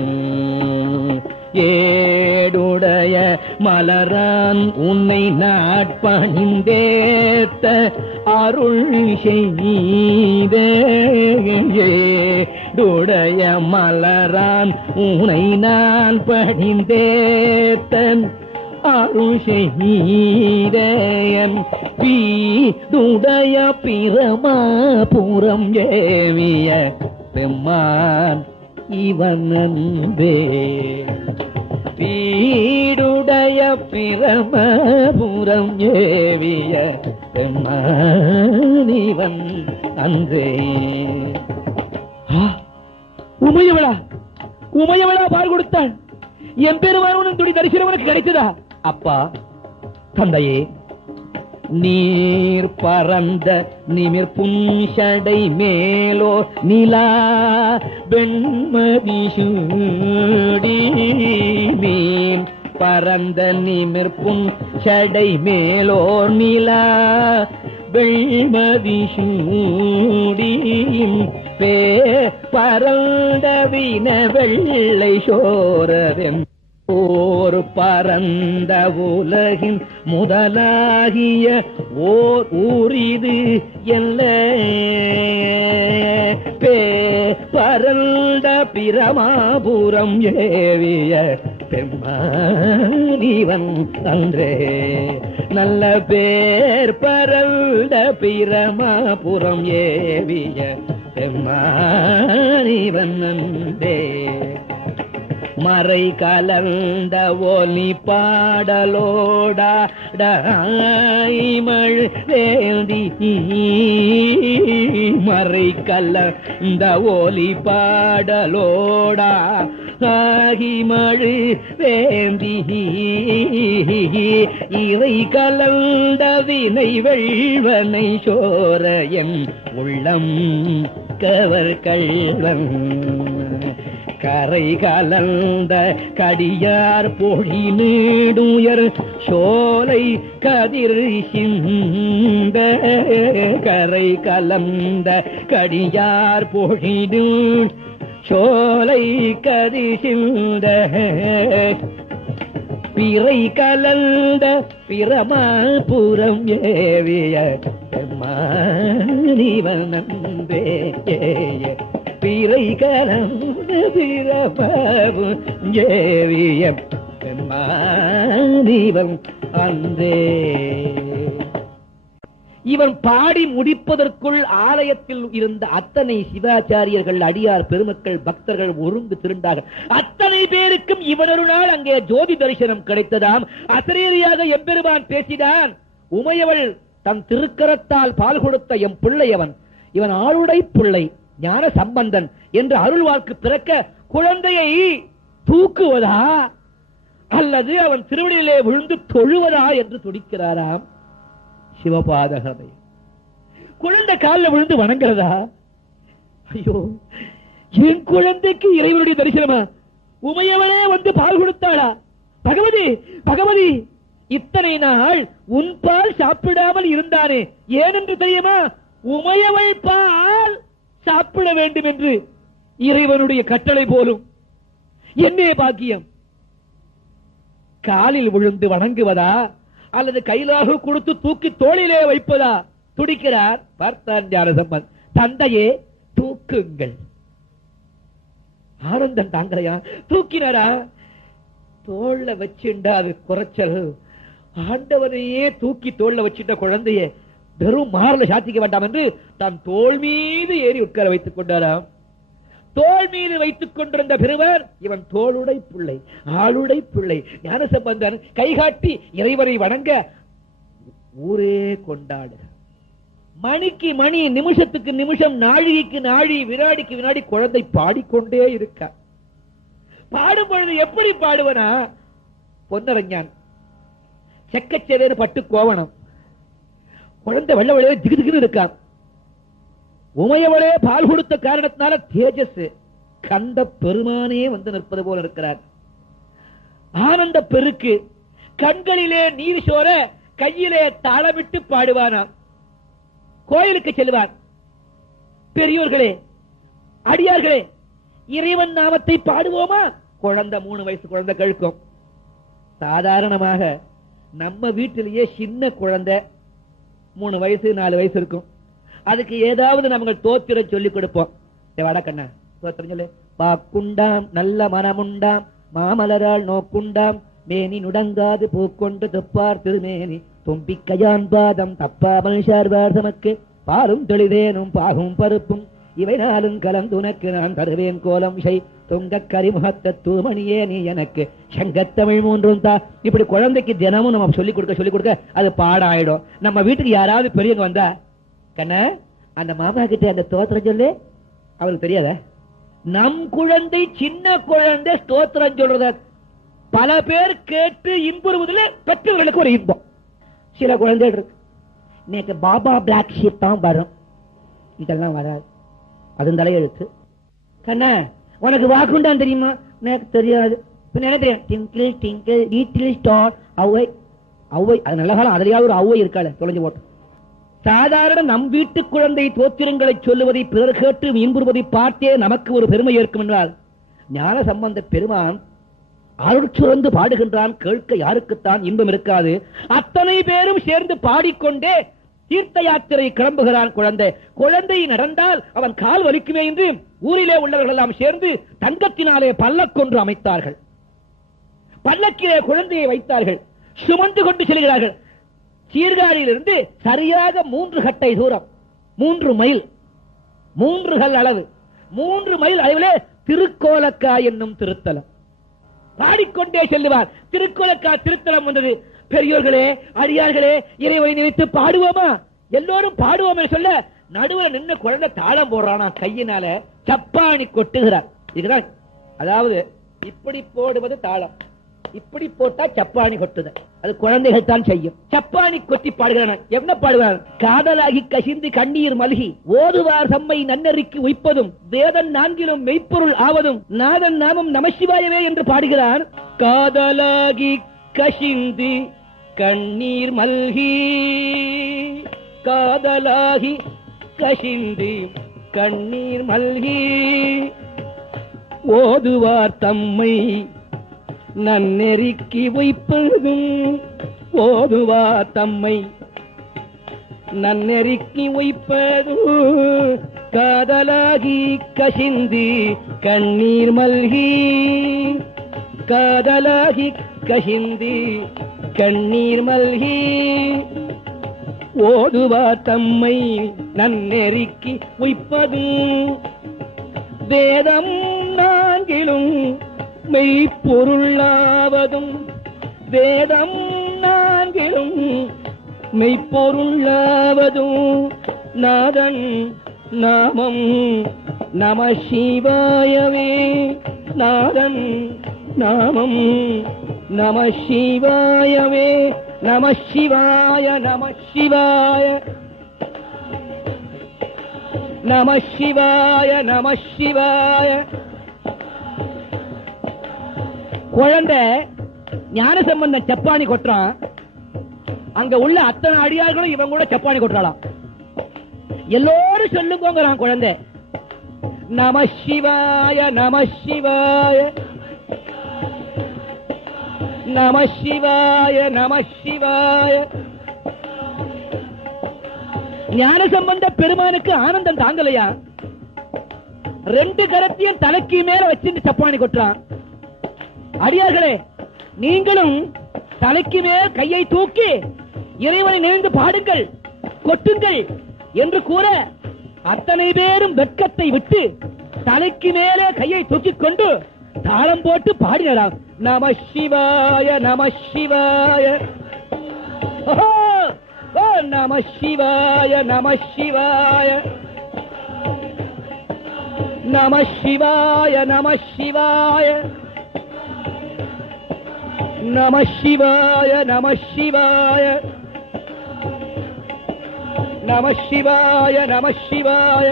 ஏடுடைய மலரான் உன்னை நாட்பணிந்தேத்த அருள் செய்தேடுடைய மலரான் உன்னை நான் பணிந்தேத்தன் அருள் செய்தேன் பீடுடைய பிரமாபுரம் ஏவிய பெம்மான் இவன் அன்பே பீடுடைய பிரமபுரம் ஏவிய பெம்மான் இவன் அன்பே. உமையவளா உமையவளா பால் கொடுத்தாள். எம்பெருமான் துடி தரிசனம் உனக்கு கிடைத்ததா? அப்பா தந்தையே, நீர் பரந்த நிமிர் புன்சடை மேலோ நிலா வெண்மதி சூடி மீன் பரந்த நிமிர் புன்சடை மேலோர் நிலா வெண்மதி சூடியும் பே பரந்த வின வெள்ளை சோரவெம் ஓர் பரந்த உலகின் முதலாகிய ஓர் ஊரிது எல்ல பே பரந்த பிரமாபுரம் ஏவிய பெம்மானிவன் அன்றே. நல்ல பேர் பரந்த பிரமாபுரம் ஏவிய பெம்மானிவன் அன்றே. மறை கலந்த ஒலி பாடலோடாய்மழ் வேந்தி மறை கலந்த ஒலி பாடலோடா ஆகிமழு வேந்தி இறை கலந்த வினை வெள்வனை சோரையன் உள்ளம் கவர் கள்வன் கரை கலந்த கடியார் பொழி நீடுயர் சோலை கதிர் சிந்த கரை கலந்த கடியார் பொழி சோலை கதிர் சிந்த பிறை கலந்த பிரமாபுரம் ஏவிய பெம்மானிவனந்தே பிறை கலந்த பிரமாபுரம் ஏவிய பெம்மானிவன் அந்தே. இவன் பாடி முடிப்பதற்குள் ஆலயத்தில் இருந்த அத்தனை சிவாச்சாரியர்கள், அடியார் பெருமக்கள், பக்தர்கள் ஒருங்கு திரண்டார்கள். அத்தனை பேருக்கும் இவனொரு நாள் அங்கே ஜோதி தரிசனம் கிடைத்ததாம். அசரீரியாக எம்பெருமான் பேசினான். உமையவள் தன் திருக்கரத்தால் பால் கொடுத்த எம் பிள்ளையவன், இவன் ஆளுடை பிள்ளை, ஞான சம்பந்தன் என்று அருள் வாக்கு பிறக்க குழந்தையை தூக்குவதா அல்லது அவன் திருவடியிலே விழுந்து தொழுவதா என்று துடிக்கிறாராம் சிவபாதகரை. குழந்தை காலில் விழுந்து வணங்குறதா? ஐயோ, என் குழந்தைக்கு இறைவனுடைய தரிசனமா? உமையவளே வந்து பால் கொடுத்தாளா? பகவதி பகவதி, இத்தனை நாள் உன் பால் சாப்பிடாமல் இருந்தானே, ஏனென்று தெரியுமா? உமையவள் பால் சாப்பிட வேண்டும் என்று இறைவனுடைய கட்டளை போலும். என்னே பாக்கியம்! காலில் விழுந்து வணங்குவதா அல்லது கையிலாக கொடுத்து தூக்கி தோளிலே வைப்பதா? துடிக்கிறார். பார்த்தான் ஞானசம்பந்தன். தந்தையே தூக்குங்கள். ஆனந்தம் தாங்கலையா? தூக்கினாரா? தோல்ல வச்சுண்டா அது குறைச்சல். ஆண்டவனையே தூக்கி தோல்ல வச்சுட்ட குழந்தைய வெறும் மாறல சாத்திக்க வேண்டாம் என்று தன் தோல் மீது ஏறி உட்கார வைத்துக் கொண்டாராம். தோல் மீது வைத்துக் கொண்டிருந்த பெருவர் இவன் தோளுடை பிள்ளை, ஆளுடை பிள்ளை. ஞானசம்பந்தன் கைகாட்டி இறைவனை வணங்க ஊரே கொண்டாடு. மணிக்கு மணி, நிமிஷத்துக்கு நிமிஷம், நாழிகைக்கு நாழி, வினாடிக்கு வினாடி குழந்தை பாடிக்கொண்டே இருக்க. பாடும் பொழுது எப்படி பாடுவனா? பொன்னரஞ்சான் செக்கச்செவேறு பட்டு கோவணம், குழந்தை வெள்ள வெள்ளையே திகுதிகுன்னு இருக்கான். உமையவளே பால் கொடுத்த காரணத்தினால தேஜஸ் கந்த பெருமானே வந்து நிற்பது போல இருக்கிறார். ஆனந்த பெருக்கு, கண்களிலே நீர் சோர, கையிலே தாளமிட்டு பாடுவானாம். கோயிலுக்கு செல்வார். பெரியோர்களே, அடியார்களே, இறைவன் நாமத்தை பாடுவோமா? குழந்தை 3 வயசு குழந்தை கழுக்கும். சாதாரணமாக நம்ம வீட்டிலேயே சின்ன குழந்தை 3 வயசு 4 வயசு இருக்கும். அதுக்கு ஏதாவது நம்ம தோத்திரம் சொல்லிக் கொடுப்போம். வடக்கண்ணா தோத்திரம் சொல்லு. பாக்குண்டாம் நல்ல மனமுண்டாம் மாமலரால் நோக்குண்டாம் மேனி நுடங்காது பூக்கொண்டு தொப்பார் திருமேனி தும்பிக்கையான் பாதம் தப்பாமல் சார்பார் தமக்கு பாலும் தெளிதேனும் பாகும் பருப்பும் இவை நாளும் கலந்துனக்கு நான் தருவேன் கோலம் செய் துங்க கரிமுகத்த தூமணியே நீ எனக்கு சங்கத்தமிழ் 3 தா. இப்படி குழந்தைக்கு தினமும் நம்ம சொல்லிக் கொடுக்க அது பாடாயிடும். நம்ம வீட்டுக்கு யாராவது பெரியவங்க வந்தா, கண்ண அந்த மாமா கிட்ட அந்த ஸ்தோத்திரம் சொல்லு, அவருக்கு தெரியாத? நம் குழந்தை சின்ன குழந்தை ஸ்தோத்திரம் சொல்றத பல பேர் கேட்டு இன்புறுவதில் பெற்றவர்களுக்கு ஒரு இன்பம். சில குழந்தை இருக்கு, நேற்று பாபா பிளாக் ஷீப் தான் வரும், இதெல்லாம் வராது, அது தலையெழுத்து. கண்ண உனக்கு வாக்குண்டான் தெரியுமா? எனக்கு தெரியாது. டிங்கிள் டிங்கிள் லிட்டில் ஸ்டார் அவ்வை அவ்வை, அது நல்ல காலம். அதுலயாவது ஒரு அவ்வை இருக்காள, தொலைஞ்சு போட்டு. சாதாரண நம் வீட்டு குழந்தை தோத்திரங்களை சொல்லுவதை பிறர் கேட்டு இன்புறுவதை பார்த்தே நமக்கு ஒரு பெருமை ஏற்கும் என்றால், ஞான சம்பந்த பெருமான் அருட்சுரந்து பாடுகின்றான். கேட்க யாருக்குத்தான் இன்பம் இருக்காது? அத்தனை பேரும் சேர்ந்து பாடிக்கொண்டே தீர்த்த யாத்திரை கிளம்புகிறான். குழந்தை நடந்தால் அவன் கால் வலிக்குமே என்று ஊரிலே உள்ளவர்கள் எல்லாம் சேர்ந்து தங்கத்தினாலே பல்லக்கொன்று அமைத்தார்கள். பல்லக்கிலே குழந்தையை வைத்தார்கள், சுமந்து கொண்டு செல்கிறார்கள். சீர்காழியிலிருந்து சரியாக 3 கட்டை தூரம், 3 மைல், 3 கல் அளவு, 3 மைல் அளவிலே திருக்கோலக்கா என்னும் திருத்தலம். பாடிக்கொண்டே செல்லுவார். திருக்கோலக்கா திருத்தலம் வந்தது. பெரியோர்களே, அடியார்களே, இறைவனை நினைத்து பாடுவோமா? எல்லோரும் பாடுவோம் என்று சொல்ல, நடுவில் நின்று குழந்தை தாளம் போடுறானா, கையினால சப்பாணி கொட்டுகிறார். இதுதான், அதாவது இப்படி போடுவது தாளம், இப்படி போட்டா சப்பாணி கொட்டுதல். அது குழந்தைகள் தான் செய்யும். சப்பாணி கொட்டி பாடுகிறான். என்ன பாடுவார்? காதலாகி கசிந்து கண்ணீர் மல்கி ஓதுவார் தம்மை நன்னறிக்கு உய்ப்பதும் வேதன் 4லும் மெய்ப்பொருள் ஆவதும் நாதன் நாமம் நமசிவாயவே என்று பாடுகிறான். காதலாகி கசிந்து கண்ணீர் மல்கி, காதலாகி கசிந்து கண்ணீர் மல்கி ஓதுவார் தம்மை நன்னெறிக்கு உய்ப்பதும், ஓதுவார் தம்மை நன்னெறிக்கு உய்ப்பதும் காதலாகி கசிந்து கண்ணீர் மல்கி, காதலாகி கசிந்து கண்ணீர் மல்கி ஓதுவார் தம்மை நன்னெறிக்கு உய்ப்பதும் வேதம் 4லும் மெய்ப்பொருளாவதும், வேதம் 4லும் மெய்ப்பொருளாவதும் நாதன் நாமம் நமசிவாயவே, நாதன் நாமம் நமசிவாயவே. நமசிவாய நமசிவாய நமசிவாய நமசிவாய. குழந்தை ஞான சம்பந்தன் சப்பானி கொட்டுறான். அங்க உள்ள அத்தனை அடியார்களும் இவங்க கூட சப்பானி கொட்டுறாளாம். எல்லோரும் சொல்லுங்கிறான் குழந்தை. நமசிவாய நமசிவாய நமசிவாய நமசிவாய. ஞான சம்பந்த பெருமானுக்கு ஆனந்தம் தாங்கலையா? 2 கரத்தையும் தலைக்கு மேல வச்சு சப்பானி கொட்டுறான். அடியார்களே, நீங்களும் தலைக்கு மேல் கையை தூக்கி இறைவனை நினைந்து பாடுங்கள், கொட்டுங்கள் என்று கூற, அத்தனை பேரும் வெட்கத்தை விட்டு தலைக்கு மேலே கையை தூக்கிக் கொண்டு தாளம் போட்டு பாடினாராம். நமசிவாய நமசிவாய நமசிவாய நமசிவாய நமசிவாய நமசிவாய நமசிவாய நமசிவாய நம சிவாய நம சிவாய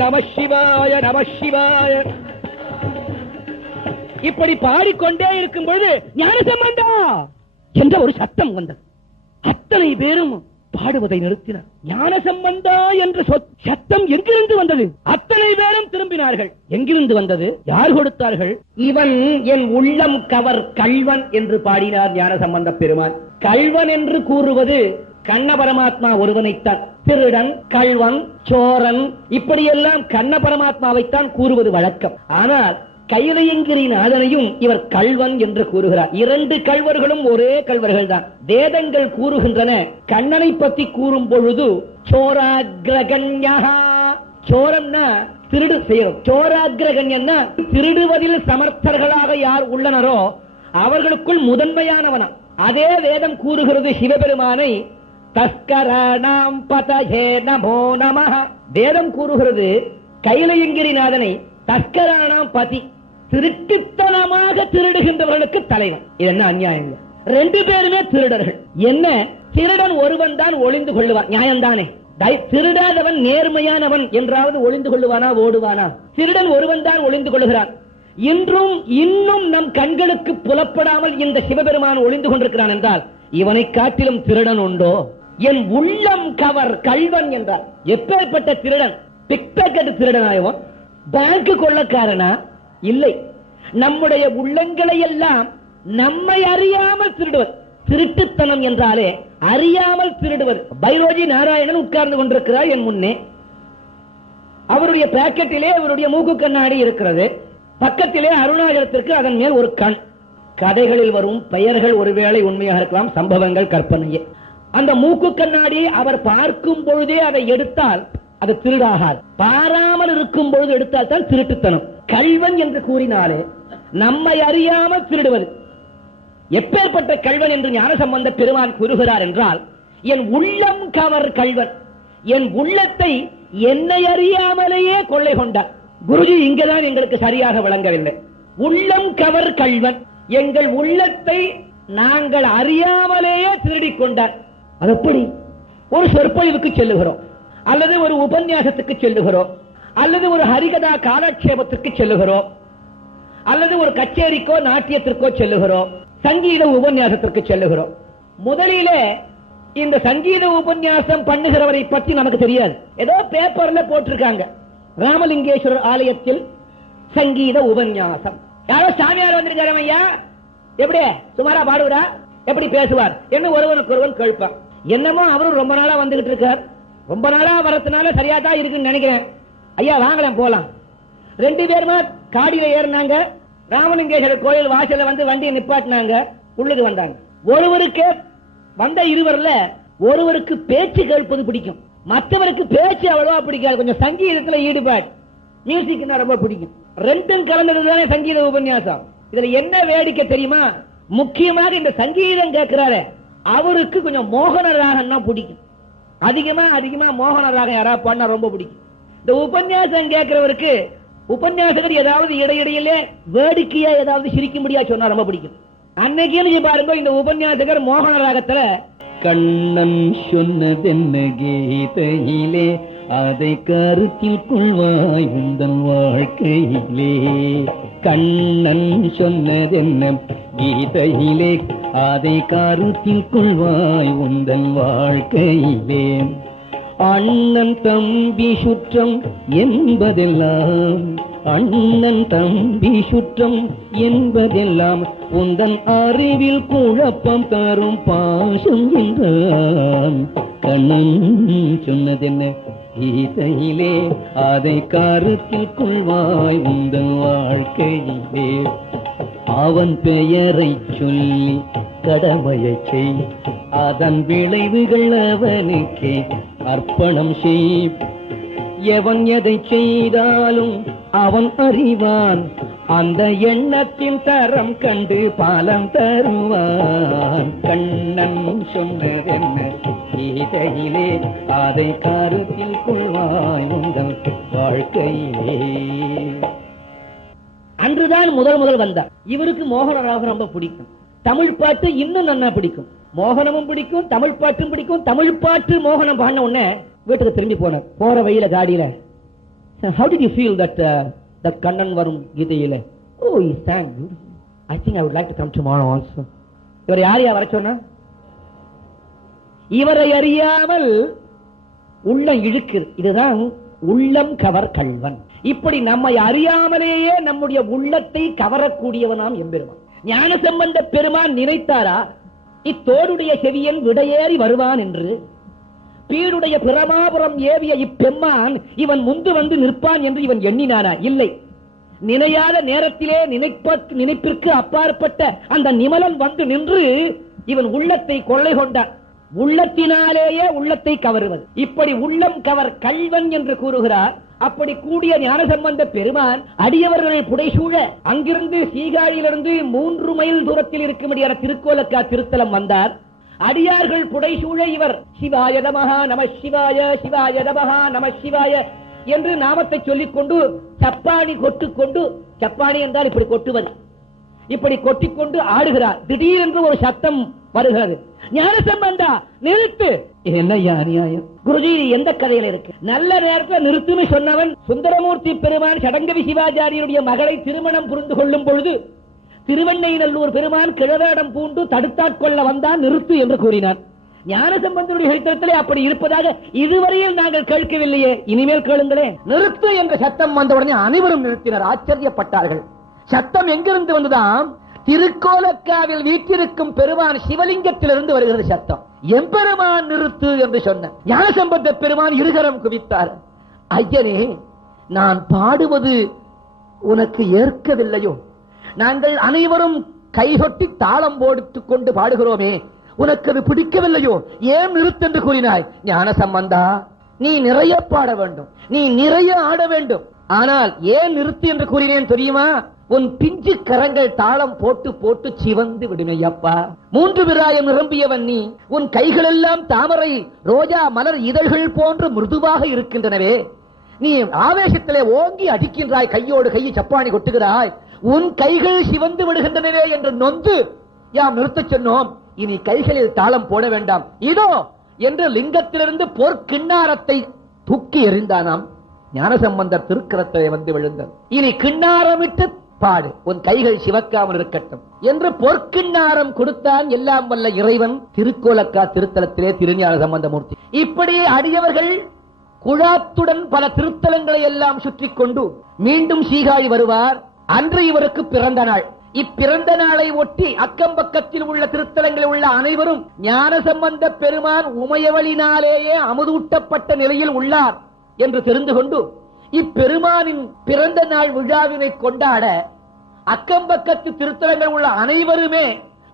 நம சிவாய நம சிவாய. இப்படி பாடிக்கொண்டே இருக்கும் பொழுது ஞானசம்பந்தா என்ற ஒரு சத்தம் வந்தது. அத்தனை பேரும் பாடுவதை நிறுத்தினார். ஞானசம்பந்தா என்ற சத்தம் எங்கிருந்து வந்தது? அத்தனை பேரும் திரும்பினார்கள். எங்கிருந்து வந்தது? யார் கொடுத்தார்கள்? இவன் என் உள்ளம் கவர் கள்வன் என்று பாடினார் ஞானசம்பந்த பெருமான். கள்வன் என்று கூறுவது கண்ண பரமாத்மா ஒருவனைத்தான். திருடன், கள்வன், சோரன் இப்படியெல்லாம் கண்ண பரமாத்மாவைத்தான் கூறுவது வழக்கம். ஆனால் கைலையங்கிரி நாதனையும் இவர் கள்வன் என்று கூறுகிறார். இரண்டு கள்வர்களும் ஒரே கள்வர்கள் தான். வேதங்கள் கூறுகின்றன. கண்ணனை பற்றி கூறும் பொழுது சோராக்ரகண்யா, சோரம்னா திருடு செய்யணும். சோராக்ரகண்யன்னா திருடுவதில் சமர்த்தர்களாக யார் உள்ளனரோ அவர்களுக்குள் முதன்மையானவனம். அதே வேதம் கூறுகிறது சிவபெருமானை தஸ்கராணாம் பதயே நமோ நமஹ. வேதம் கூறுகிறது கைலையங்கிரிநாதனை தஸ்கராணாம் பதி, திருட்டுத்தனமாக திருடுகின்றவர்களுக்கு தலைவன். இது என்ன அநியாயம்? ரெண்டு பேருமே திருடர்கள். என்ன, திருடன் ஒருவன் தான் ஒளிந்து கொள்ளுவான், நியாயம்தானே? திருடாதவன் நேர்மையானவன் என்றாவது ஒளிந்து கொள்ளுவானா, ஓடுவானா? திருடன் ஒருவன் தான் ஒளிந்து கொள்ளுகிறான். இன்றும் இன்னும் நம் கண்களுக்கு புலப்படாமல் இந்த சிவபெருமான் ஒளிந்து கொண்டிருக்கிறான் என்றால் இவனை காட்டிலும் திருடன் உண்டோ? என் உள்ளம் கவர் கள்வன் என்றார். எப்பேற்பட்ட திருடன்? பிக்பாக்கெட் திருடனாயவன், பேங்க் கொள்ளக்காரனா? இல்லை, நம்முடைய உள்ளங்களை எல்லாம் நம்மை அறியாமல் திருடுவது. திருட்டுத்தனம் என்றாலே அறியாமல் திருடுவது. பைரோஜி நாராயணன் உட்கார்ந்து கொண்டிருக்கிறார் என் முன்னே. அவருடைய பாக்கெட்டிலே அவருடைய மூக்கு கண்ணாடி இருக்கிறது. பக்கத்திலே அருணாச்சலத்திற்கு அதன் மேல் ஒரு கண். கதைகளில் வரும் பெயர்கள் ஒருவேளை உண்மையாக இருக்கலாம், சம்பவங்கள் கற்பனையே. அந்த மூக்கு கண்ணாடியை அவர் பார்க்கும் பொழுதே அதை எடுத்தால் அது திருடாகாது. பாராமல் இருக்கும் பொழுது எடுத்தால் தான் திருட்டுத்தனம். கள்வன் என்று கூறினாலே நம்மை அறியாமல் திருடுவது. எப்பேற்பட்ட கள்வன் என்று ஞானசம்பந்த பெருமான் கூறுகிறார் என்றால், என் உள்ளம் கவர் கள்வன், என் உள்ளத்தை என்னை அறியாமலேயே கொள்ளை கொண்டார். குருஜி இங்கதான் எங்களுக்கு சரியாக விளங்கவில்லை. உள்ளம் கவர் கள்வன், எங்கள் உள்ளத்தை நாங்கள் அறியாமலேயே திருடிக் கொண்டார். அது எப்படி? ஒரு சொற்பொழிவுக்கு செல்லுகிறோம், அல்லது ஒரு உபன்யாசத்துக்கு செல்லுகிறோம், அல்லது ஒரு ஹரிகதா காலட்சேபத்திற்கு செல்லுகிறோம், அல்லது ஒரு கச்சேரிக்கோ நாட்டியத்திற்கோ செல்லுகிறோம், சங்கீத உபன்யாசத்திற்கு செல்லுகிறோம். முதலிலே இந்த சங்கீத உபன்யாசம் பண்ணுகிறவரை பற்றி நமக்கு தெரியாது. ஏதோ பேப்பர்ல போட்டிருக்காங்க, ராமலிங்கேஸ்வரர் ஆலயத்தில் சங்கீத உபன்யாசம். யாரோ சாமியார் வந்திருக்காரு, ஐயா எப்படி சுமாரா பாடுவாரா, எப்படி பேசுவார் என்று ஒருவனுக்கு ஒருவன் கேட்பான். என்னமோ அவரும் ரொம்ப நாளா வந்துகிட்டு இருக்கார், ரொம்ப நாளா வரதுனால சரியா தான் இருக்குன்னு நினைக்கிறேன். ஐயா வாங்கலாம் போலாம். ரெண்டு பேருமா காடியில ஏறினாங்க. ராமலிங்கேஸ்வரர் கோயில் வாசல்ல வந்து வண்டியை நிப்பாட்டினாங்க. உள்ளுக்கு வந்தாங்க. ஒருவருக்கு வந்த இருவர்ல ஒருவருக்கு பேச்சு கேட்பது பிடிக்கும், மற்றவருக்கு பேச்சு அவ்வளவா பிடிக்காது. கொஞ்சம் சங்கீதத்துல ஈடுபாடு, மியூசிக் ரொம்ப பிடிக்கும். ரெண்டும் கலந்ததுதானே சங்கீத உபன்யாசம். இதுல என்ன வேடிக்கை தெரியுமா? முக்கியமாக இந்த சங்கீதம் கேட்கிறாரு அவருக்கு கொஞ்சம் மோகன ராகம்னா பிடிக்கும். அதிகமா மோகன ராகம் யாராவது பாடினா ரொம்ப பிடிக்கும். இந்த உபன்யாசம் கேட்கிறவருக்கு உபன்யாசகர் ஏதாவது இடையிடையிலே வேடிக்கையா ஏதாவது சிரிக்கும்படியா சொன்னா ரொம்ப பிடிக்கும். அன்னைக்கு பாருங்க, இந்த உபன்யாசகர் மோகன ராகத்துல கண்ணன் சொன்னதென்ன கீதையிலே அதை கருத்தில் கொள்வாய் உந்தன் வாழ்க்கையிலே. கண்ணன் சொன்னதென்ன கீதையிலே அதை கருத்தில் கொள்வாய் உந்தன் வாழ்க்கையிலே. அண்ணன் தம்பி சுற்றம் என்பதெல்லாம், அண்ணன் தம்பி சுற்றம் என்பதெல்லாம் உந்தன் அறிவில் குழப்பம் தரும் பாசம் என்றான். கண்ணன் சொன்னதென்ன கீதையிலே அதை கருத்தில் கொள்வாய் உந்தன் வாழ்க்கையிலே. அவன் பெயரை சொல்லி கடமையை செய், அதன் விளைவுகள் அவனுக்கே அர்ப்பணம் செய். எவன் எதை செய்தாலும் அவன் அறிவான், அந்த எண்ணத்தின் தரம் கண்டு பலம் தருவான். கண்ணன் சொன்னதென்ன கீதையிலே அதை கருத்தில் கொள்வாய் உங்கள் வாழ்க்கையிலே. அன்றுதான் முதல் வந்தார். இவருக்கு மோகன ராகம் ரொம்ப பிடிக்கும். தமிழ் பாட்டு இன்னும் நன்னா பிடிக்கும். மோகனமும் பிடிக்கும், தமிழ் பாட்டும் பிடிக்கும். தமிழ் பாட்டு மோகனம் பாடின உடனே வீட்டுக்கு திரும்பி போனார். போற வழியில காடியில, how did you feel that Kannan வரும் கீதையில? Oh, he sang beautiful. I think I would like to come tomorrow also. இவர் யாரையா வர சொன்னா? இவரை அறியாமல் உள்ளம் இழுக்குது. இதுதான் உள்ளம் கவர் கள்வன். இப்படி நம்மை அறியாமலேயே நம்முடைய உள்ளத்தை கவரக்கூடியவனாம் எம்பெருமான். ஞானசம்பந்த பெருமான் நினைத்தாரா இத்தோடுடைய செவியன் விடையேறி வருவான் என்று? பீடுடைய பிரமாபுரம் ஏவிய இப்பெம்மான் இவன் முந்து வந்து நிற்பான் என்று இவன் எண்ணினானா? இல்லை. நினையாத நேரத்திலே நினைப்பிற்கு அப்பாற்பட்ட அந்த நிமலன் வந்து நின்று இவன் உள்ளத்தை கொள்ளை கொண்டான். உள்ளத்தினாலேயே உள்ளத்தை கவருவது. இப்படி உள்ளம் கவர் கள்வன் என்று கூறுகிறார். அப்படி கூடிய ஞானசம்பந்த பெருமான் அடியவர்களை புடைசூழ அங்கிருந்து சீகாழியிலிருந்து 3 மைல் தூரத்தில் இருக்கும்படியான திருக்கோலக்கா திருத்தலம் வந்தார். அடியார்கள் புடைசூழ இவர் சிவாய நமஹ நம சிவாய, சிவாய நமஹ நம சிவாய என்று நாமத்தை சொல்லிக் கொண்டு சப்பாணி கொட்டுக்கொண்டு, சப்பாணி என்றால் இப்படி கொட்டுவது, இப்படி கொட்டிக்கொண்டு ஆடுகிறார். திடீரென்று ஒரு சத்தம் வருகிறது. ஞானசம்பந்தா நிறுத்து. என்ன அநியாயம் குருஜி, எந்த கதையில இருக்கு? நல்ல நேரத்தில் நிறுத்துன்னு சொன்னவன் சுந்தரமூர்த்தி பெருமான் சடங்கவி சிவாச்சாரியருடைய மகளை திருமணம் புரிந்து கொள்ளும் பொழுது திருவெண்ணைநல்லூர் பெருமான் கிழவேடம் பூண்டு தடுத்தாட்கொள்ள வந்தான். நிறுத்து என்று கூறினான். ஞானசம்பந்தருடைய சரித்திரத்திலே அப்படி இருப்பதாக இதுவரையில் நாங்கள் கேட்கவில்லையே, இனிமேல் கேளுங்களே. நிறுத்து என்ற சத்தம் வந்தவுடனே அனைவரும் நிறுத்தினர். ஆச்சரியப்பட்டார்கள். சத்தம் எங்கிருந்து வந்ததாம்? திருக்கோலக்காவில் வீற்றிருக்கும் பெருமான் சிவலிங்கத்திலிருந்து வருகிறது சத்தம். எம்பெருமான் நிறுத்து என்று சொன்ன ஞானசம்பந்த பெருமான் இருகரம் குவித்தார். ஐயனே, நான் பாடுவது உனக்கு ஏற்கவில்லையோ? நாங்கள் அனைவரும் கைகொட்டி தாளம் போட்டுக் கொண்டு பாடுகிறோமே, உனக்கு அது பிடிக்கவில்லையோ? ஏன் நிறுத்து என்று கூறினாய்? ஞானசம்பந்தா, நீ நிறைய பாட வேண்டும், நீ நிறைய ஆட வேண்டும். ஆனால் ஏன் நிறுத்து என்று கூறினேன் தெரியுமா? உன் பிஞ்சு கரங்கள் தாளம் போட்டு போட்டு சிவந்து விடுமையப்பா. 3 விராயம் நிரம்பியவன் நீ. உன் கைகள் எல்லாம் தாமரை ரோஜா மலர் இதழ்கள் போன்று மிருதுவாக இருக்கின்றனவே. நீ ஆவேசத்திலே ஓங்கி அடிக்கின்றாய், கையோடு கையை சப்பாணி கொட்டுகிறாய். உன் கைகள் சிவந்து விடுகின்றனவே என்று நொந்து யாம் நிறுத்தச் சொன்னோம். இனி கைகளில் தாளம் போட வேண்டாம். இதோ என்று லிங்கத்திலிருந்து பொற்கிண்ணாரத்தை தூக்கி எறிந்தானாம். ஞானசம்பந்தர் திருக்கரத்தை வந்து விழுந்தார். இனி கிண்ணாரமிட்டு பாடு, உன் கைகள் சிவக்காமல் இருக்கட்டும் என்று பொற்கிண்ணாரம் கொடுத்தான் எல்லாம் வல்ல இறைவன் திருக்கோலக்கா திருத்தலத்திலே திருஞான சம்பந்தமூர்த்தி. இப்படி அடியவர்கள் குழாத்துடன் பல திருத்தலங்களை எல்லாம் சுற்றி கொண்டு மீண்டும் சீகாழி வருவார். அன்று இவருக்கு பிறந்த நாள். இப்பிறந்த நாளை ஒட்டி அக்கம் பக்கத்தில் உள்ள திருத்தலங்களில் உள்ள அனைவரும் ஞானசம்பந்த பெருமான் உமையவளினாலேயே அமுதூட்டப்பட்ட நிலையில் உள்ளார் என்று தெரிந்து கொண்டு இப்பெருமானின் பிறந்த நாள் விழாவினை கொண்டாட அக்கம் பக்கத்து திருத்தலங்கள் உள்ள அனைவருமே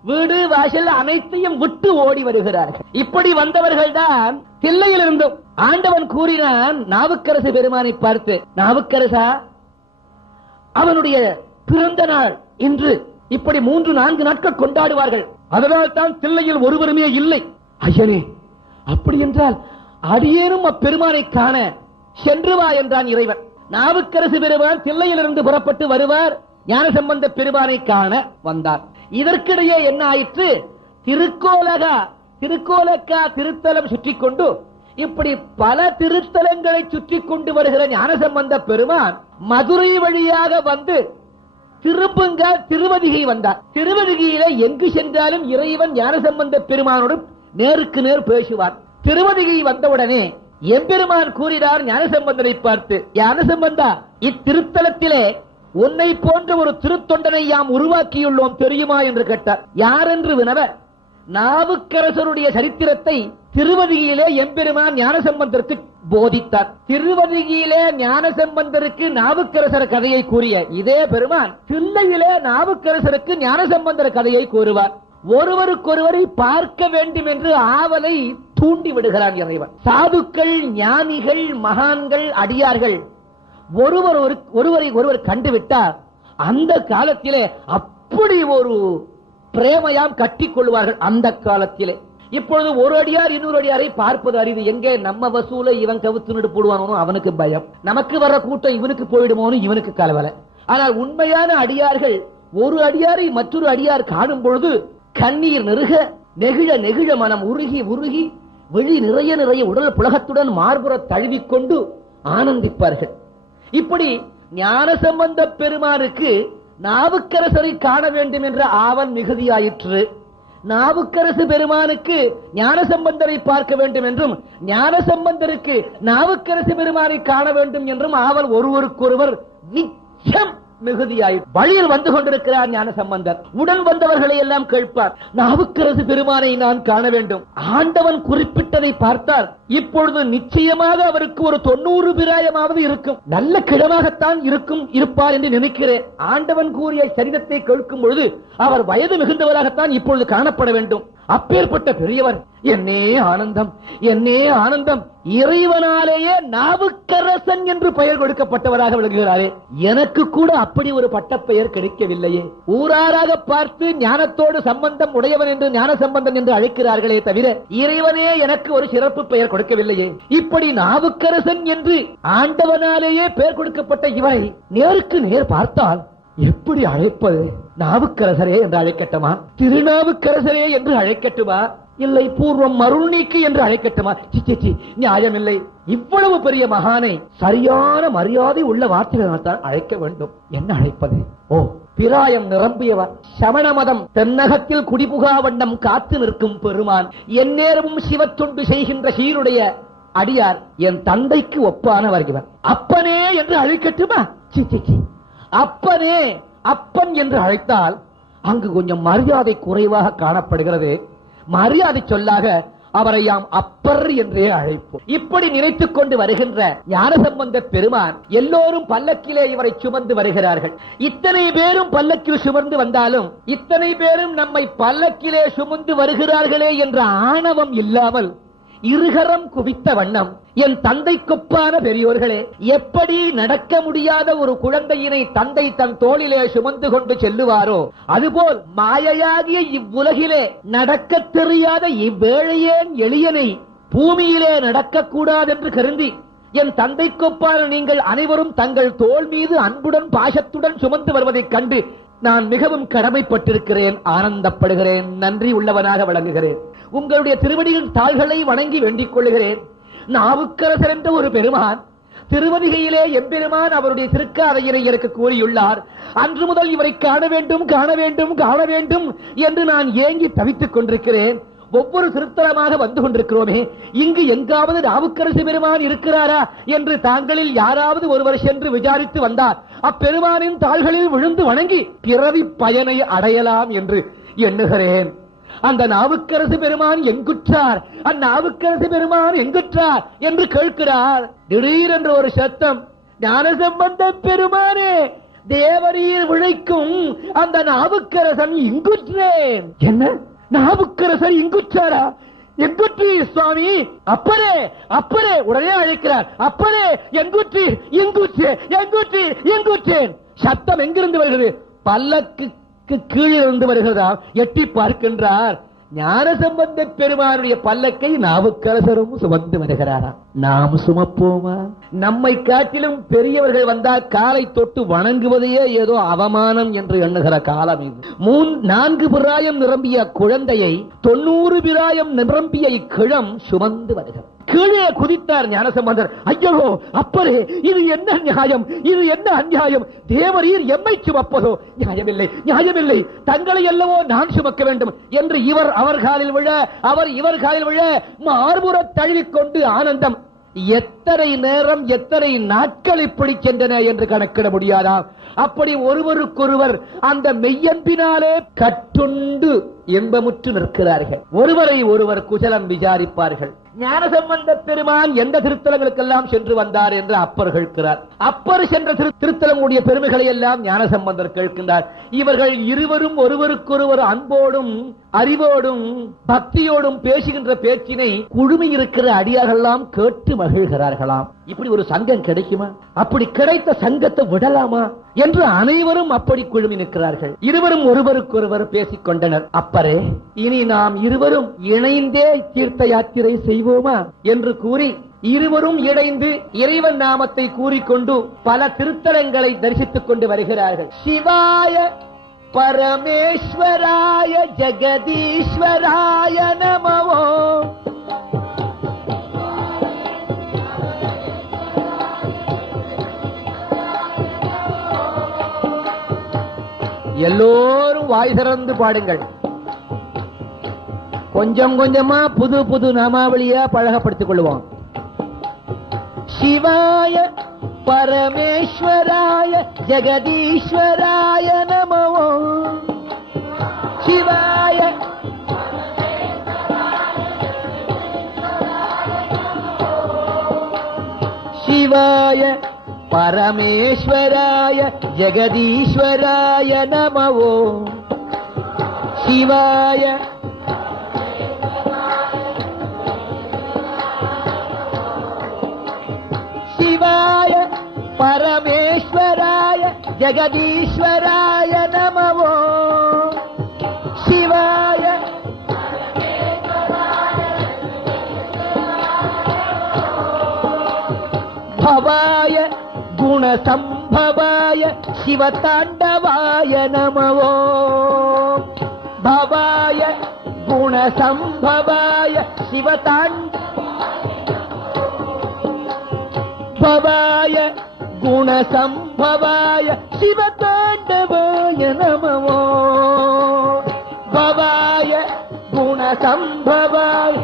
வீடு வாசல் அனைத்தையும் விட்டு ஓடி வருகிறார்கள். இப்படி வந்தவர்கள் தான் தில்லையிலிருந்து ஆண்டவன் கூறினான் நாவுக்கரசு பெருமானை பார்த்து, நாவுக்கரசா, அவனுடைய பிறந்த நாள் இன்று. இப்படி 3-4 நாட்கள் கொண்டாடுவார்கள். அதனால் தான் தில்லையில் ஒருவருமே இல்லை. ஐயனே, அப்படி என்றால் அடியேனும் அப்பெருமானை காண சென்று வா என்றான் இறைவன். நாவுக்கரசு பெருமான் தில்லையிலிருந்து புறப்பட்டு வருவார். ஞானசம்பந்த பெருமானை காண வந்தார். இதற்கிடையே என்ன ஆயிற்று? திருக்கோலக்கா திருத்தலம் சுற்றி கொண்டு இப்படி பல திருத்தலங்களை சுற்றி கொண்டு வருகிற ஞானசம்பந்த பெருமான் மதுரை வழியாக வந்து திரும்புங்க திருவதிகை வந்தார். திருவதிகையில எங்கு சென்றாலும் இறைவன் ஞானசம்பந்த பெருமானோடு நேருக்கு நேர் பேசுவார். திருவதிகை வந்தவுடனே எம்பெருமான் கூறினார் ஞானசம்பந்தனை பார்த்து, ஞானசம்பந்தா, இத்திருத்தலத்திலே உன்னை போன்ற ஒரு திருத்தொண்டனை யாம் உருவாக்கியுள்ளோம் தெரியுமா என்று கேட்டார். யார் என்று வினவ நாவுக்கரசருடைய சரித்திரத்தை திருவதியிலே எம்பெருமான் ஞானசம்பந்தருக்கு போதித்தார். திருவதியிலே ஞானசம்பந்தருக்கு நாவுக்கரசர் கதையை கூறிய இதே பெருமான் தில்லையிலே நாவுக்கரசருக்கு ஞானசம்பந்தர் கதையை கூறுவார். ஒருவருக்கொருவரை பார்க்க வேண்டும் என்று ஆவலை தூண்டி விடுகிறான் இறைவன். சாதுக்கள், ஞானிகள், மகான்கள், அடியார்கள் ஒருவரை ஒருவர் கண்டுவிட்டார். அந்த காலத்திலே அப்படி ஒரு பிரேமையாம் கட்டிக் கொள்வார்கள். அந்த காலத்திலே இப்பொழுது ஒரு அடியார் இன்னொரு அடியாரை பார்ப்பது அரிது. எங்கே நம்ம வசூல இவன் கவுத்து போடுவானோ அவனுக்கு பயம், நமக்கு வர கூட்டம் இவனுக்கு போயிடுமோனு இவனுக்கு கலவலை. ஆனால் உண்மையான அடியார்கள் ஒரு அடியாரை மற்றொரு அடியார் காணும் பொழுது கண்ணீர் நெருக நெகிழ நெகிழ மனம் உருகி உருகி விழி நிறைய நிறைய உடல் புலகத்துடன் மார்புற தழுவிக்கொண்டு ஆனந்திப்பார்கள். இப்படி ஞானசம்பந்த பெருமானுக்கு நாவுக்கரசரை காண வேண்டும் என்ற ஆவல் மிகுதியாயிற்று. நாவுக்கரசு பெருமானுக்கு ஞானசம்பந்தரை பார்க்க வேண்டும் என்றும், ஞானசம்பந்தருக்கு நாவுக்கரசு பெருமானை காண வேண்டும் என்றும் ஆவல் ஒருவருக்கொருவர் நிச்சயம் மிகுதியாயிற்று. வழியில் வந்து கொண்டிருக்கிறார் ஞானசம்பந்தர். உடன் வந்தவர்களை எல்லாம் கேட்பார், நாவுக்கரசு பெருமானை நான் காண வேண்டும். ஆண்டவன் குறிப்பிட்டதை பார்த்தார். இப்பொழுது நிச்சயமாக அவருக்கு ஒரு 90 பிராயமாவது இருக்கும். நல்ல கிழமாகத்தான் இருப்பார் என்று நினைக்கிறேன். ஆண்டவன் கூறிய சரிதத்தை கேட்கும் பொழுது அவர் வயது மிகுந்தவராகத்தான் இப்பொழுது காணப்பட வேண்டும். அப்பேற்பட்ட பெரியவர். என்னே ஆனந்தம், என்னே ஆனந்தம். இறைவனாலேயே நாவுக்கரசன் என்று பெயர் கொடுக்கப்பட்டவராக விளங்குகிறாரே. எனக்கு கூட அப்படி ஒரு பட்டப்பெயர் கிடைக்கவில்லையே. ஊராராக பார்த்து ஞானத்தோடு சம்பந்தம் உடையவன் என்று ஞான சம்பந்தன் என்று அழைக்கிறார்களே தவிர இறைவனே எனக்கு ஒரு சிறப்பு பெயர் கொடுக்கவில்லையே. இப்படி நாவுக்கரசன் என்று ஆண்டவனாலேயே பெயர் கொடுக்கப்பட்ட இவரை நேருக்கு நேர் பார்த்தால் எப்படி அழைப்பது? நாவுக்கரசரே என்று அழைக்கட்டுமா? திருநாவுக்கரசரே என்று அழைக்கட்டுமா? இல்லை பூர்வம் அருள் நீக்கு என்று அழைக்கட்டுமா? நியாயமில்லை. இவ்வளவு பெரிய மகானை சரியான மரியாதை உள்ள வார்த்தைகளால் தான் அழைக்க வேண்டும். என்ன அழைப்பது? ஓ, பிராயம் நிரம்பியவர், சமண மதம் தென்னகத்தில் குடிபுகா வண்ணம் காத்து நிற்கும் பெருமான், எந்நேரமும் சிவத்தொண்டு செய்கின்ற சீருடைய அடியார், என் தந்தைக்கு ஒப்பானவர் இவர். அப்பனே என்று அழைக்கட்டுமா? அப்பனே, அப்பன் என்று அழைத்தால் அங்கு கொஞ்சம் மரியாதை குறைவாக காணப்படுகிறது. மரியாதை சொல்லாக அவரை யாம் அப்பர் என்றே அழைப்போம். இப்படி நினைத்துக் கொண்டு வருகின்ற ஞானசம்பந்த பெருமான், எல்லோரும் பல்லக்கிலே இவரை சுமந்து வருகிறார்கள். இத்தனை பேரும் பல்லக்கில் சுமந்து வந்தாலும் இத்தனை பேரும் நம்மை பல்லக்கிலே சுமந்து வருகிறார்களே என்ற ஆணவம் இல்லாமல் இருகரம் குவித்த வண்ணம், என் தந்தைக்கொப்பான பெரியோர்களே, எப்படி நடக்க முடியாத ஒரு குழந்தையினை தந்தை தன் தோளிலே சுமந்து கொண்டு செல்லுவாரோ அதுபோல் மாயையாகிய இவ்வுலகிலே நடக்க தெரியாத இவ்வேழையேன் எளியனை பூமியிலே நடக்கக்கூடாது என்று கருதி என் தந்தைக்கொப்பான நீங்கள் அனைவரும் தங்கள் தோள் மீது அன்புடன் பாசத்துடன் சுமந்து வருவதைக் கண்டு நான் மிகவும் கடமைப்பட்டிருக்கிறேன், ஆனந்தப்படுகிறேன், நன்றி உள்ளவனாக விளங்குகிறேன். உங்களுடைய திருவடியின் தாள்களை வணங்கி வேண்டிக் கொள்ளுகிறேன். நாவுக்கரசர் என்ற ஒரு பெருமான் திருவதிகையிலே எம்பெருமான் அவருடைய திருக்காரையினை எனக்கு கூறியுள்ளார். அன்று முதல் இவரை காண வேண்டும், காண வேண்டும், காண வேண்டும் என்று நான் ஏங்கி தவித்துக் கொண்டிருக்கிறேன். ஒவ்வொரு திருத்தலமாக வந்து கொண்டிருக்கிறோமே, இங்கு எங்காவது நாவுக்கரசு பெருமான் இருக்கிறாரா என்று தாங்களில் யாராவது ஒருவர் சென்று விசாரித்து வந்தார். அப்பெருமானின் தாள்களில் விழுந்து வணங்கி பிறவி பயனை அடையலாம் என்று எண்ணுகிறேன். அந்த நாவுக்கரசு பெருமான் எங்குற்றார், அந்நாவுக்கரசு பெருமான் எங்குற்றார் என்று கேட்கிறார். திடீரென்று ஒரு சத்தம், ஞானசம்பந்த பெருமானே, தேவரீர் விழைக்கும் அந்த நாவுக்கரசன் இங்குற்றேன். என்ன, நாவுக்கரசர் இங்குற்றாரா? எங்குற்றி சுவாமி? அப்பரே, அப்பரே. உடனே அழைக்கிறார், அப்பரே எங்குற்றி, எங்குற்றே, எங்குற்றி, எங்குற்றேன். சத்தம் எங்கிருந்து வருகிறது? பல்லக்கு கீழிருந்து வருகிறதா? எட்டி பார்க்கின்றார். ஞானசம்பந்த பெருமானுடைய பல்லக்கை நாவுக்கரசரும் சுமந்து வருகிறாரா? நாம் சுமப்போமா? நம்மை காட்டிலும் பெரியவர்கள் வந்தால் காலை தொட்டு வணங்குவதையே ஏதோ அவமானம் என்று எண்ணுகிற காலம் இது. 4 பிராயம் நிரம்பிய குழந்தையை 90 பிராயம் நிரம்பிய இக்கிழம் சுமந்து வருகிறார். கீழே குதித்தார் ஞானசம்பந்தர். ஐயோ அப்பரே, இது என்ன நியாயம், இது என்ன அநியாயம்? தேவரீர் எம்மை சுமப்பதோ? நியாயமில்லை, நியாயமில்லை. தங்களை அல்லவோ நான் சுமக்க வேண்டும் என்று இவர் அவர் காலில் விழ, அவர் இவர் காலில் விழ, மார்புற தழுவிக்கொண்டு ஆனந்தம். எத்தனை நேரம், எத்தனை நாட்கள் இப்படி சென்றன என்று கணக்கிட முடியாதாம். அப்படி ஒருவருக்கொருவர் அந்த மெய்யன்பினாலே கட்டுண்டு இன்பமுற்று நிற்கிறார்கள். ஒருவரை ஒருவர் குசலம் விசாரிப்பார்கள். ஞானசம்பந்த பெருமான் எந்த திருத்தலங்களுக்கெல்லாம் சென்று வந்தார் என்று அப்பர் கேட்கிறார். அப்பர் சென்ற திருத்தலங்களுடைய பெருமைகளை எல்லாம் ஞானசம்பந்தர் கேட்கின்றார். இவர்கள் இருவரும் ஒருவருக்கொருவர் அன்போடும் அறிவோடும் பக்தியோடும் பேசுகின்ற பேச்சினை குழுமி இருக்கிற அடியார்களெல்லாம் கேட்டு மகிழ்கிறார்களாம். இப்படி ஒரு சங்கம் கிடைக்குமா? அப்படி கிடைத்த சங்கத்தை விடலாமா என்று அனைவரும் அப்படி குழுமி நிற்கிறார்கள். இருவரும் ஒருவருக்கொருவர் பேசிக் கொண்டனர். அப்பரே, இனி நாம் இருவரும் இணைந்தே தீர்த்த யாத்திரை செய்வோமா என்று கூறி இருவரும் இணைந்து இறைவன் நாமத்தை கூறிக்கொண்டு பல திருத்தலங்களை தரிசித்துக் கொண்டு வருகிறார்கள். சிவாய பரமேஸ்வராய ஜெகதீஸ்வராய நமவோ. எல்லோரும் வாய் திறந்து பாடுங்கள். கொஞ்சம் கொஞ்சமா புது புது நாமாவளியா பழகப்படுத்திக் கொள்வோம். சிவாய பரமேஸ்வராய ஜெகதீஸ்வராய நமவோ. சிவாய சிவாய பரமேஸ்வராய ஜெகதீஸ்வராய நமவோ. சிவாய சிவாய பரமேஸ்வராய ஜெகதீஸ்வராய நமவோ. சிவாய பவாய குணசம்பவாய சிவதாண்டவாய நமவோ. பவாய குணசம்பவாய பவாய குணசம்பவாய சிவதாண்டவாய நமவோ. பவாய குணசம்பவாய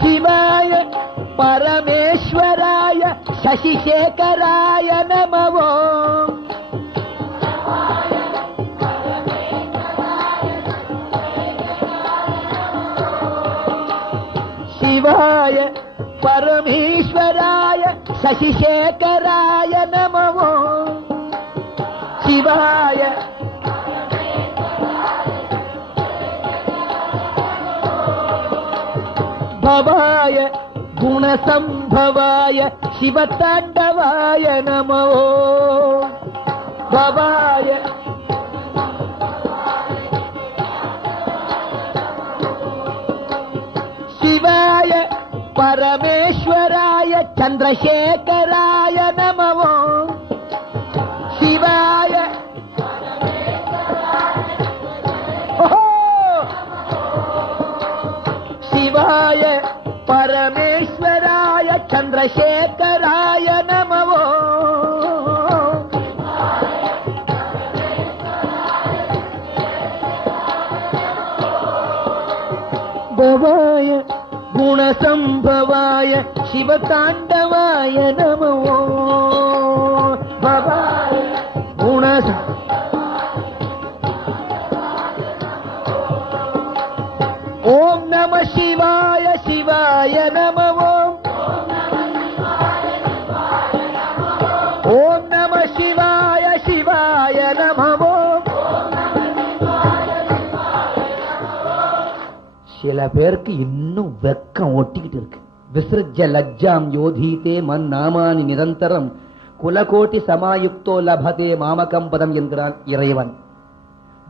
சிவாய பரமேஸ்வராய சசிசேகராய நமவோ. சிவாய பரமேஸ்வராய சசிசேகராய நமவோ. சிவாய பவாய குணசம்பவாய சிவதாண்டவாய நமவோ. பவாய சிவாய பரமேஸ்வராய சந்திரசேகராய நமவோ. சிவாய சிவாய பரமேஸ்வராய சந்திரசேகராய நமவோ. பவாய குணசம்பவாய சிவதாண்டவாய நமவோ. பவாய ஓம் நம சிவாய சிவாய நமவோ. ஓம் நம சிவாய சிவாய நமவோ. சில பேருக்கு இன்னும் வெக்கம் ஒட்டிக்கிட்டு இருக்கு. விசிருஜ்ய லஜ்ஜாம் யோதீதே மன் நாமானி நிரந்தரம் குலகோட்டி சமாயுக்தோ லபதே மாமகம் பதம் என்கிறான் இறைவன்.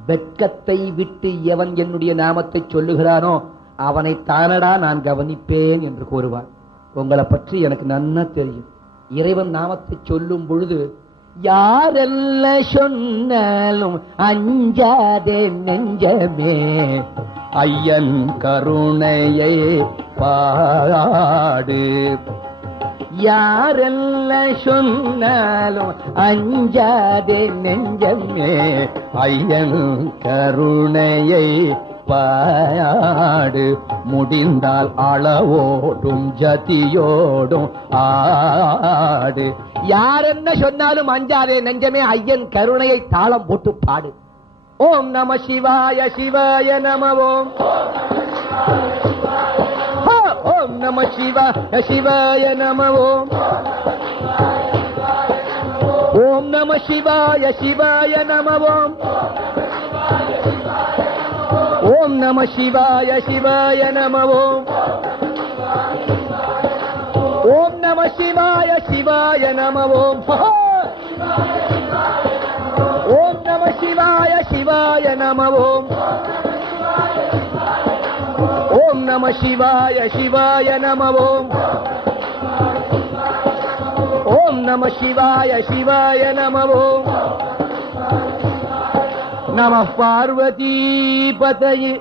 வெட்கத்தை விட்டு எவன் என்னுடைய நாமத்தை சொல்லுகிறானோ அவனை தானடா நான் கவனிப்பேன் என்று கூறுவான். உங்களை பற்றி எனக்கு நன்னா தெரியும். இறைவன் நாமத்தை சொல்லும் பொழுது யாரெல்லாம் சொன்னாலும் அஞ்சாதே நெஞ்சமே ஐயன் கருணையை பாடு. யாரெல்லாம் சொன்னாலும் அஞ்சாதே நெஞ்சமே ஐயன் கருணையை பாடு. முடிந்தால் அளவோடும் ஜதியோடும் ஆடு. யார் என்ன சொன்னாலும் அஞ்சாதே நெஞ்சமே ஐயன் கருணையை தாளம் போட்டு பாடு. ஓம் நம சிவாய சிவாய நமவோம். ஓம் நம சிவாய சிவாய நமவோம். ஓம் நம சிவாய சிவாய நமவோம். ஓம் நம சிவாய சிவாய நமவோம். ஓம் நம சிவாய சிவாய நமவோம். ஓம் நம சிவாய சிவாய நமவோம். ஓம் நம சிவாய சிவாய நமவோம். ஓம் நம சிவாய சிவாய நம ஓம் நம பார்வதி பதயே.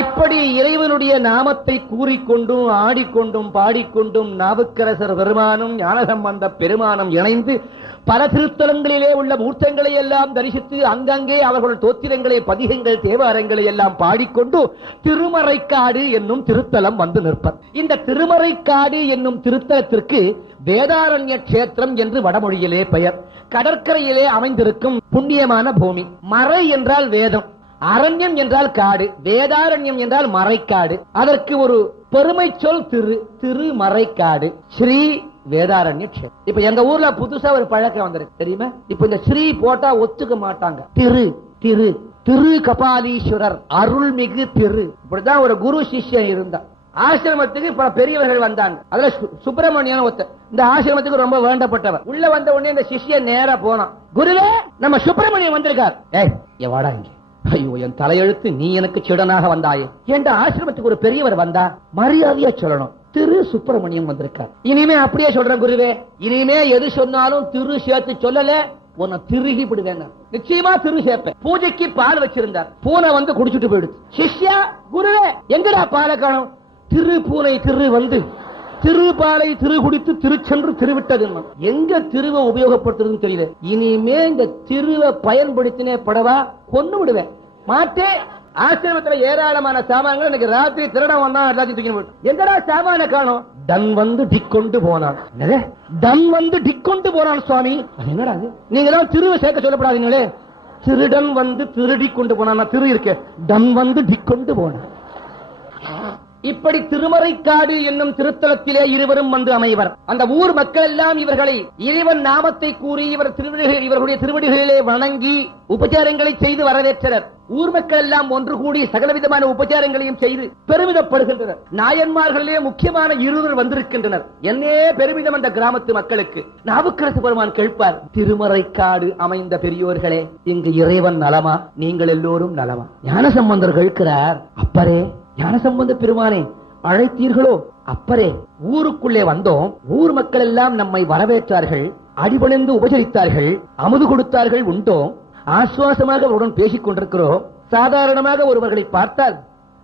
இப்படி இறைவனுடைய நாமத்தை கூறிக்கொண்டும் ஆடிக்கொண்டும் பாடிக்கொண்டும் நாவுக்கரசர் பெருமானும் ஞானசம்பந்த பெருமானும் இணைந்து பல திருத்தலங்களிலே உள்ள மூர்த்தங்களை எல்லாம் தரிசித்து அங்கங்கே அவர்கள் தோத்திரங்களை, பதிகங்கள், தேவாரங்களை எல்லாம் பாடிக்கொண்டு திருமறைக்காடு என்னும் திருத்தலம் வந்து நிற்பர். இந்த திருமறைக்காடு என்னும் திருத்தலத்திற்கு வேதாரண்ய கஷேத்திரம் என்று வடமொழியிலே பெயர். கடற்கரையிலே அமைந்திருக்கும் புண்ணியமான பூமி. மறை என்றால் வேதம், அரண்யம் என்றால் காடு, வேதாரண்யம் என்றால் மறைக்காடு. அதற்கு ஒரு பெருமை சொல் திருமறைக்காடு, ஸ்ரீ வேதாரண்ய கஷேத்திரம். இப்ப எங்க ஊர்ல புதுசா ஒரு பழக்கம் வந்திருக்கு தெரியுமா? இப்ப இந்த ஸ்ரீ போட்டா ஒத்துக்க மாட்டாங்க. திரு திரு திரு கபாலீஸ்வரர் அருள்மிகு திரு. இப்படிதான் ஒரு குரு சிஷ்யன் இருந்தா. ஆசிரமத்துக்கு பல பெரியவர்கள் வந்தாங்க. அதுல சுப்பிரமணியன் ஒருத்தர் இந்த ஆசிரமத்துக்கு ரொம்ப வேண்டப்பட்டவர். உள்ள வந்த உடனே இந்த சிஷ்யன் நேரா போனான். குருவே, நம்ம சுப்பிரமணியன் வந்திருக்கார். ஏய் வாடா இங்க. ஐயோ, என் தலையெழுத்து, நீ எனக்கு சிடனாக வந்தாயே. என்ற ஆசிரமத்துக்கு ஒரு பெரியவர் வந்தா மரியாதையா சொல்லணும், திரு சுப்பிரமணியம் வந்திருக்கார். இனிமே அப்படியே சொல்றேன் குருவே, இனிமே எது சொன்னாலும் திரு சேர்த்து சொல்லல, உன்னை திருகி விடுவேன். நிச்சயமா திரு சேர்ப்பேன். பூஜைக்கு பால் வச்சிருந்தார். பூனை வந்து குடிச்சிட்டு போயிடுச்சு. சிஷ்யா, குருவே எங்கடா பாலை காணும்? திரு பூனை திரு வந்து திருபாலை திரு குடித்து திருச்சென்று திருவிட்டது. எங்க திருவை உபயோகப்படுத்துறதுன்னு தெரியல. இனிமே இந்த திருவை பயன்படுத்தினே படவா கொன்னு விடுவேன். மாட்டே. ஆசிரமத்துல ஏராளமான சாமான்கள் இன்னைக்கு ராத்திரி திருடம் வந்தா எல்லாத்தையும் தூக்கி. எங்கடா சாமான காணோம்? டன் வந்து டிக்கொண்டு போனான். டன் வந்து டிக்கொண்டு போனான் சுவாமி. என்னடா நீங்க தான் திருவை சேர்க்க சொல்லப்படாதீங்களே. திருடன் வந்து திருடி கொண்டு போனான். திரு இருக்க, டன் வந்து டிக்கொண்டு போனான். இப்படி திருமறைக்காடு என்னும் திருத்தலத்திலே இருவரும் வந்து அமைவர். அந்த ஊர் மக்கள் எல்லாம் இவர்களை இறைவன் நாமத்தை கூறி இவர்களுடைய திருவடிகளிலே வணங்கி உபச்சாரங்களை செய்து வரவேற்றனர். ஊர் மக்கள் எல்லாம் ஒன்று கூடி சகலவிதமான உபச்சாரங்களையும் செய்து பெருமிதப்படுகின்றனர். நாயன்மார்களிலே முக்கியமான இருவர் வந்திருக்கின்றனர். என்னே பெருமிதம் அந்த கிராமத்து மக்களுக்கு. நாவுக்கரசு பெருமான் கேட்பார், திருமறைக்காடு அமைந்த பெரியோர்களே, இங்கு இறைவன் நலமா? நீங்கள் எல்லோரும் நலமா? ஞானசம்பந்தர் கேட்கிறார், அப்பரே ஞானசம்பந்த பெருமானே, அழைத்தீர்களோ? அப்பரே, ஊருக்குள்ளே வந்தோம். ஊர் மக்கள் எல்லாம் நம்மை வரவேற்றார்கள், அடிபணிந்து உபசரித்தார்கள், அமுது கொடுத்தார்கள், உண்டோம். ஆசுவாசமாக அவருடன் பேசிக் கொண்டிருக்கிறோம். சாதாரணமாக ஒருவர்களை பார்த்தால்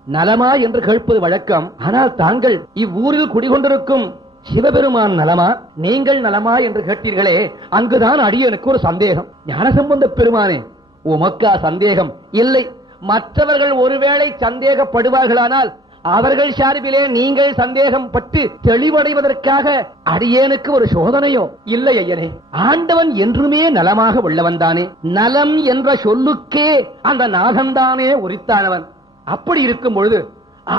நலமா என்று கேட்பது வழக்கம். ஆனால் தாங்கள் இவ்வூரில் குடிகொண்டிருக்கும் சிவபெருமான் நலமா, நீங்கள் நலமா என்று கேட்டீர்களே, அங்குதான் அடியனுக்கு ஒரு சந்தேகம். ஞானசம்பந்த பெருமானே, உமக்கா சந்தேகம்? இல்லை. மற்றவர்கள் ஒருவேளை சந்தேகப்படுவார்களானால் அவர்கள் சார்பிலே நீங்கள் சந்தேகம் பட்டு தெளிவடைவதற்காக அடியேனுக்கு ஒரு சோதனையோ? இல்லை ஐயனே, ஆண்டவன் என்றுமே நலமாக உள்ளவன் தானே. நலம் என்ற சொல்லுக்கே அந்த நாகந்தானே உரித்தானவன். அப்படி இருக்கும் பொழுது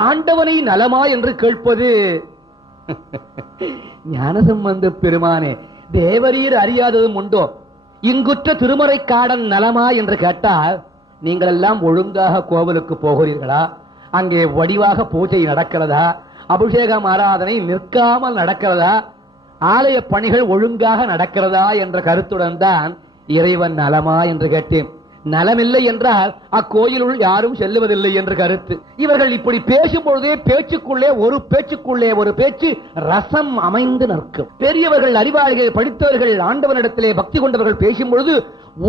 ஆண்டவனை நலமா என்று கேட்பது ஞானசம்பந்த பெருமானே, தேவரீர் அறியாததும் உண்டோ? இங்குற்ற திருமறைக்காடன் நலமா என்று கேட்டால், நீங்கள் எல்லாம் ஒழுங்காக கோவிலுக்கு போகிறீர்களா? அங்கே வடிவாக பூஜை நடக்கிறதா? அபிஷேகம் ஆராதனை நிற்காமல் நடக்கிறதா? ஆலய பணிகள் ஒழுங்காக நடக்கிறதா என்ற கருத்துடன் தான் இறைவன் நலமா என்று கேட்டேன். நலமில்லை என்றால் அக்கோயிலுள் யாரும் செல்லுவதில்லை என்று கருத்து. இவர்கள் இப்படி பேசும் பொழுதே பேச்சுக்குள்ளே ஒரு பேச்சு ரசம் அமைந்து நிற்கும். பெரியவர்கள், அறிவாளிகள், படித்தவர்கள், ஆண்டவனிடத்திலே பக்தி கொண்டவர்கள் பேசும் பொழுது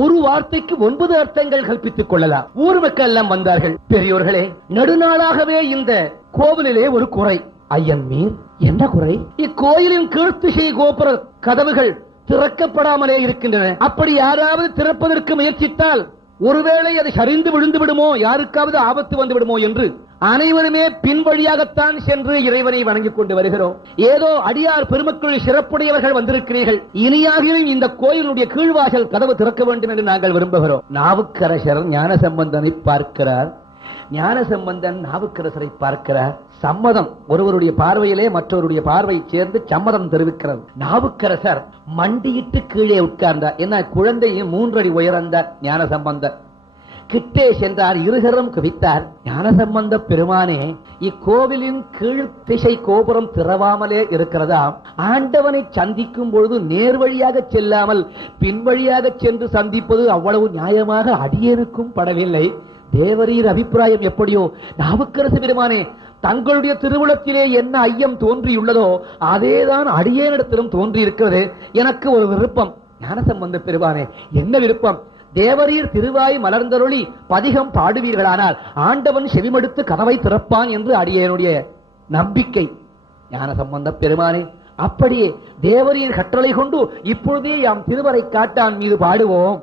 ஒரு வார்த்தைக்கு 9 அர்த்தங்கள் கற்பித்துக் கொள்ளலாம். ஊர் மக்கள் எல்லாம் வந்தார்கள். பெரியோர்களே, நெடுநாளாகவே இந்த கோவிலிலே ஒரு குறை. ஐயன் மீர், என்ன குறை? இக்கோயிலின் கீழ்த்திசை கோபுர கதவுகள் திறக்கப்படாமலே இருக்கின்றன. அப்படி யாராவது திறப்பதற்கு முயற்சித்தால் ஒருவேளை அதை சரிந்து விழுந்து விடுமோ, யாருக்காவது ஆபத்து வந்து விடுமோ என்று அனைவருமே பின்வழியாகத்தான் சென்று இறைவனை வணங்கிக் கொண்டு வருகிறோம். ஏதோ அடியார் பெருமக்கள் சிறப்புடையவர்கள் வந்திருக்கிறீர்கள், இனியாகிலும் இந்த கோயிலுடைய கீழ்வாசல் கதவு திறக்க வேண்டும் என்று நாங்கள் விரும்புகிறோம். நாவுக்கரசர் ஞானசம்பந்தனை பார்க்கிறார். ஞானசம்பந்தன் நாவுக்கரசரை பார்க்கிறார். சம்மதம், ஒருவருடைய பார்வையிலே மற்றவருடைய பார்வை சேர்ந்து சம்மதம் தெரிவிக்கிறது. நாவுக்கரசர் மண்டியிட்டு கீழே உட்கார்ந்தார். என்ன, குழந்தையும் 3 அடி உயர்ந்தார். ஞானசம்பந்தர் கிட்டே சென்றார். இருகரம் குவித்தார். ஞானசம்பந்த பெருமானே, இக்கோவிலின் கீழ் திசை கோபுரம் திறவாமலே இருக்கிறதா? ஆண்டவனை சந்திக்கும் பொழுது நேர்வழியாக செல்லாமல் பின்வழியாக சென்று சந்திப்பது அவ்வளவு நியாயமாக அடியேனுக்கும் படவில்லை. தேவரீர் அபிப்பிராயம் எப்படியோ? நாவுக்கரசு பெருமானே, தங்களுடைய திருவுளத்திலே என்ன ஐயம் தோன்றியுள்ளதோ அதேதான் அடியேனிடத்திலும் தோன்றி இருக்கிறது. எனக்கு ஒரு விருப்பம். ஞானசம்பந்த பெருமானே, என்ன விருப்பம்? தேவரீர் திருவாய் மலர்ந்தருளி பதிகம் பாடுவீர்களானால் ஆண்டவன் செவிமடுத்து கதவை திறப்பான் என்று அடியேனுடைய நம்பிக்கை. ஞானசம்பந்த பெருமானே, அப்படியே தேவரீர் கட்டளை கொண்டு இப்பொழுதே யாம் திருவரை காட்டான் மீது பாடுவோம்.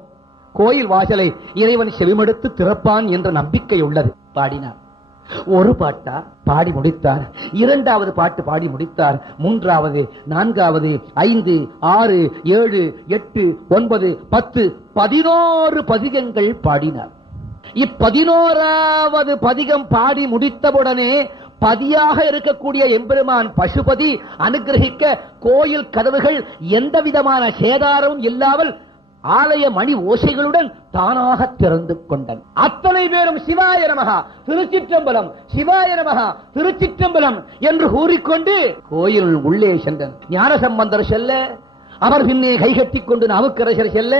கோயில் வாசலை இறைவன் செவிமடுத்து திறப்பான் என்ற நம்பிக்கை உள்ளது. பாடினார். ஒரு பாட்டா பாடி முடித்தார். இரண்டாவது பாட்டு பாடி முடித்தார். மூன்றாவது, நான்காவது, 5, 6, 7, 8, 9, 10, 11 பதிகங்கள் பாடினார். 11வது பதிகம் பாடி முடித்தவுடனே பதியாக இருக்கக்கூடிய எம்பெருமான் பசுபதி அனுகிரகிக்க கோயில் கதவுகள் எந்த விதமான சேதாரமும் இல்லாமல் ஆலய மணி ஓசைகளுடன் தானாக திறந்து கொண்டன். அத்தனை பேரும் சிவாய நமஹா திருச்சிற்றம்பலம், சிவாய நமஹா திருச்சிற்றம்பலம் என்று கூறிக்கொண்டு கோயில் உள்ளே சென்றனர். ஞானசம்பந்தர் செல்ல, அவர் பின்னே கைகட்டிக் கொண்டு நாவுக்கரசர் செல்ல,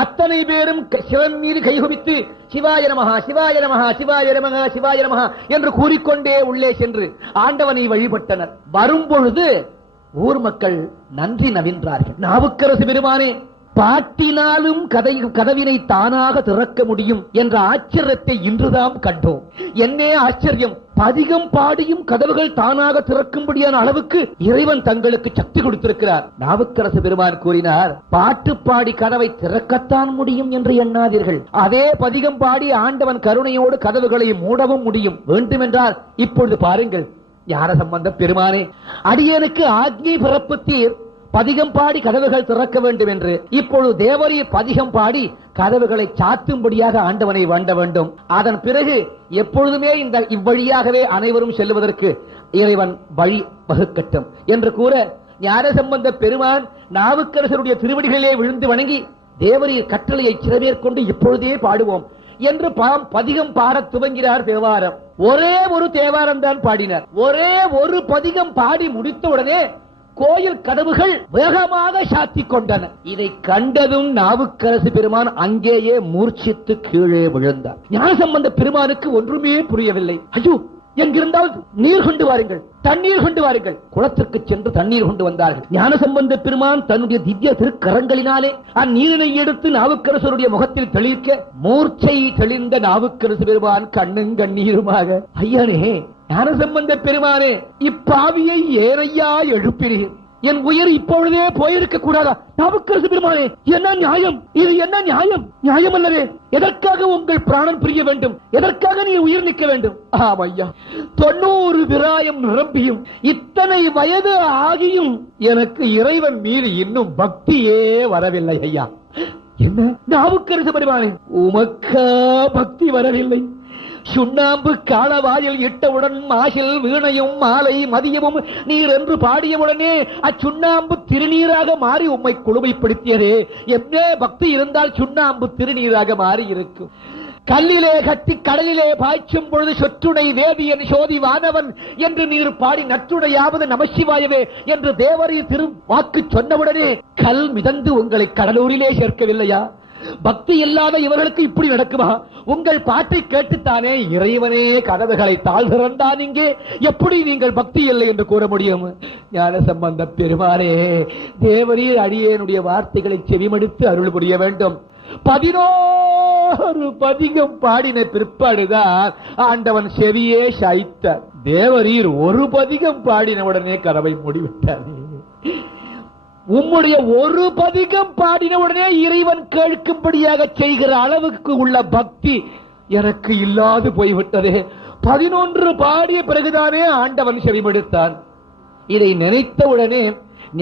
அத்தனை பேரும் சிவன் மீது கைகுவித்து சிவாய நமஹா, சிவாய நமஹா, சிவாய நமஹா, சிவாய நமஹா என்று கூறிக்கொண்டே உள்ளே சென்று ஆண்டவனை வழிபட்டனர். வரும்பொழுது ஊர் மக்கள் நன்றி நவின்றார்கள். நாவுக்கரசு பெருமானே, பாட்டினாலும் கதவினை தானாக திறக்க முடியும் என்ற ஆச்சரியத்தை இன்றுதான் கண்டோம். என்னே ஆச்சரியம்! பதிகம் பாடியும் கதவுகள் தானாக திறக்கும்படியான அளவுக்கு இறைவன் தங்களுக்கு சக்தி கொடுத்திருக்கிறார். நாவுக்கரசு பெருமான் கூறினார், பாட்டு பாடி கதவை திறக்கத்தான் முடியும் என்று எண்ணாதீர்கள். அதே பதிகம் பாடி ஆண்டவன் கருணையோடு கதவுகளை மூடவும் முடியும். வேண்டுமென்றால் இப்பொழுது பாருங்கள். ஞானசம்பந்த பெருமானே, அடியேனுக்கு ஆக்ஞை பிறப்புத்தீர் பதிகம் பாடி கதவுகள் திறக்க வேண்டும் என்று. இப்பொழுது தேவரீர் பதிகம் பாடி கதவுகளை சாத்தும்படியாக ஆண்டவனை வேண்ட வேண்டும். அதன் பிறகு எப்பொழுதுமே இந்த இவ்வழியாகவே அனைவரும் செல்லுவதற்கு இறைவன் வழி வகுக்கட்டும் என்று கூற, ஞானசம்பந்த பெருமான் நாவுக்கரசருடைய திருவடிகளிலே விழுந்து வணங்கி, தேவரீர் கட்டளையை சிறமேற்கொண்டு இப்பொழுதே பாடுவோம் என்று பதிகம் பாடத் துவங்கினார். தேவாரம் ஒரே ஒரு தேவாரம் தான் பாடினார். ஒரே ஒரு பதிகம் பாடி முடித்தவுடனே கோயில் கதவுகள் வேகமாக சாத்திக் கொண்டன. இதை கண்டதும் நாவுக்கரசு பெருமான் அங்கேயே மூர்ச்சித்து கீழே விழுந்தார். ஞானசம்பந்த பெருமானுக்கு ஒன்றுமே புரியவில்லை. ஐயோ, எங்கிருந்தால் நீர் கொண்டு வாருங்கள், தண்ணீர் கொண்டு வாருங்கள். குளத்திற்கு சென்று தண்ணீர் கொண்டு வந்தார்கள். ஞானசம்பந்த பெருமான் தன்னுடைய திவ்ய திருக்கரங்களினாலே அந்நீரினை எடுத்து நாவுக்கரசருடைய முகத்தில் தெளிக்க, மூர்ச்சை தெளிந்த நாவுக்கரசு பெருமான் கண்ணும் கண்ணீருமாக, ஐயனே ஞானசம்பந்த பெருமானே, இப்பாவியை ஏனையா எழுப்பினீர்? என் உயிர் இப்பொழுதே போயிருக்க கூடாதா? நாவுக்கரசு பெருமானே, என்ன நியாயம் இது? என்ன நியாயம்? நியாயம் அல்லவே. எதற்காக உங்கள் பிராணம் பிரிய வேண்டும்? எதற்காக நீ உயிர் நிற்க வேண்டும்? ஆம் ஐயா, 90 விராயம் நிரம்பியும் இத்தனை வயது ஆகியும் எனக்கு இறைவன் மீது இன்னும் பக்தியே வரவில்லை ஐயா. என்ன நாவுக்கரசு பெருமானே, உமக்கா பக்தி வரவில்லை? சுண்ணாம்பு காலவாயில் இட்டவுடன் மாசில் வீணையும் மாலை மதியமும் நீர் என்று பாடியவுடனே அச்சுண்ணாம்பு திருநீராக மாறி உம்மை குளுமைப்படுத்தியதே. என்ன பக்தி இருந்தால் சுண்ணாம்பு திருநீராக மாறி இருக்கும்? கல்லிலே கட்டி கடலிலே பாய்ச்சும் பொழுது சொற்றுணை வேதியன் சோதி வானவன் என்று நீர் பாடி நற்றுணையாவது நமசிவாயவே என்று தேவரீர் திரு வாக்கு சொன்னவுடனே கல் மிதந்து உங்களை கடலூரிலே சேர்க்கவில்லையா? பக்தி இல்லாத இவர்களுக்கு இப்படி நடக்குமா? உங்கள் பாட்டை கேட்டுத்தானே இறைவனே கதவுகளை தாழ்கிறான். இங்கே எப்படி நீங்கள் பக்தி இல்லை என்று கூற முடியும்? ஞானசம்பந்த பெருமானே, தேவரீர் அடியேனுடைய வார்த்தைகளை செவிமடுத்து அருள் புரிய வேண்டும். 11 பதிகம் பாடின பிற்பாடுதான் ஆண்டவன் செவியே சாய்த்தார். தேவரீர் ஒரு பதிகம் பாடின உடனே கதவை மூடிவிட்டார். உம்முடைய ஒரு பதிகம் பாடின உடனே இறைவன் கேட்கும்படியாக செய்கிற அளவுக்கு உள்ள பக்தி எனக்கு இல்லாது போய்விட்டது. 11 பாடிய பிறகுதானே ஆண்டவன் செவிமடுத்தான். இதை நினைத்தவுடனே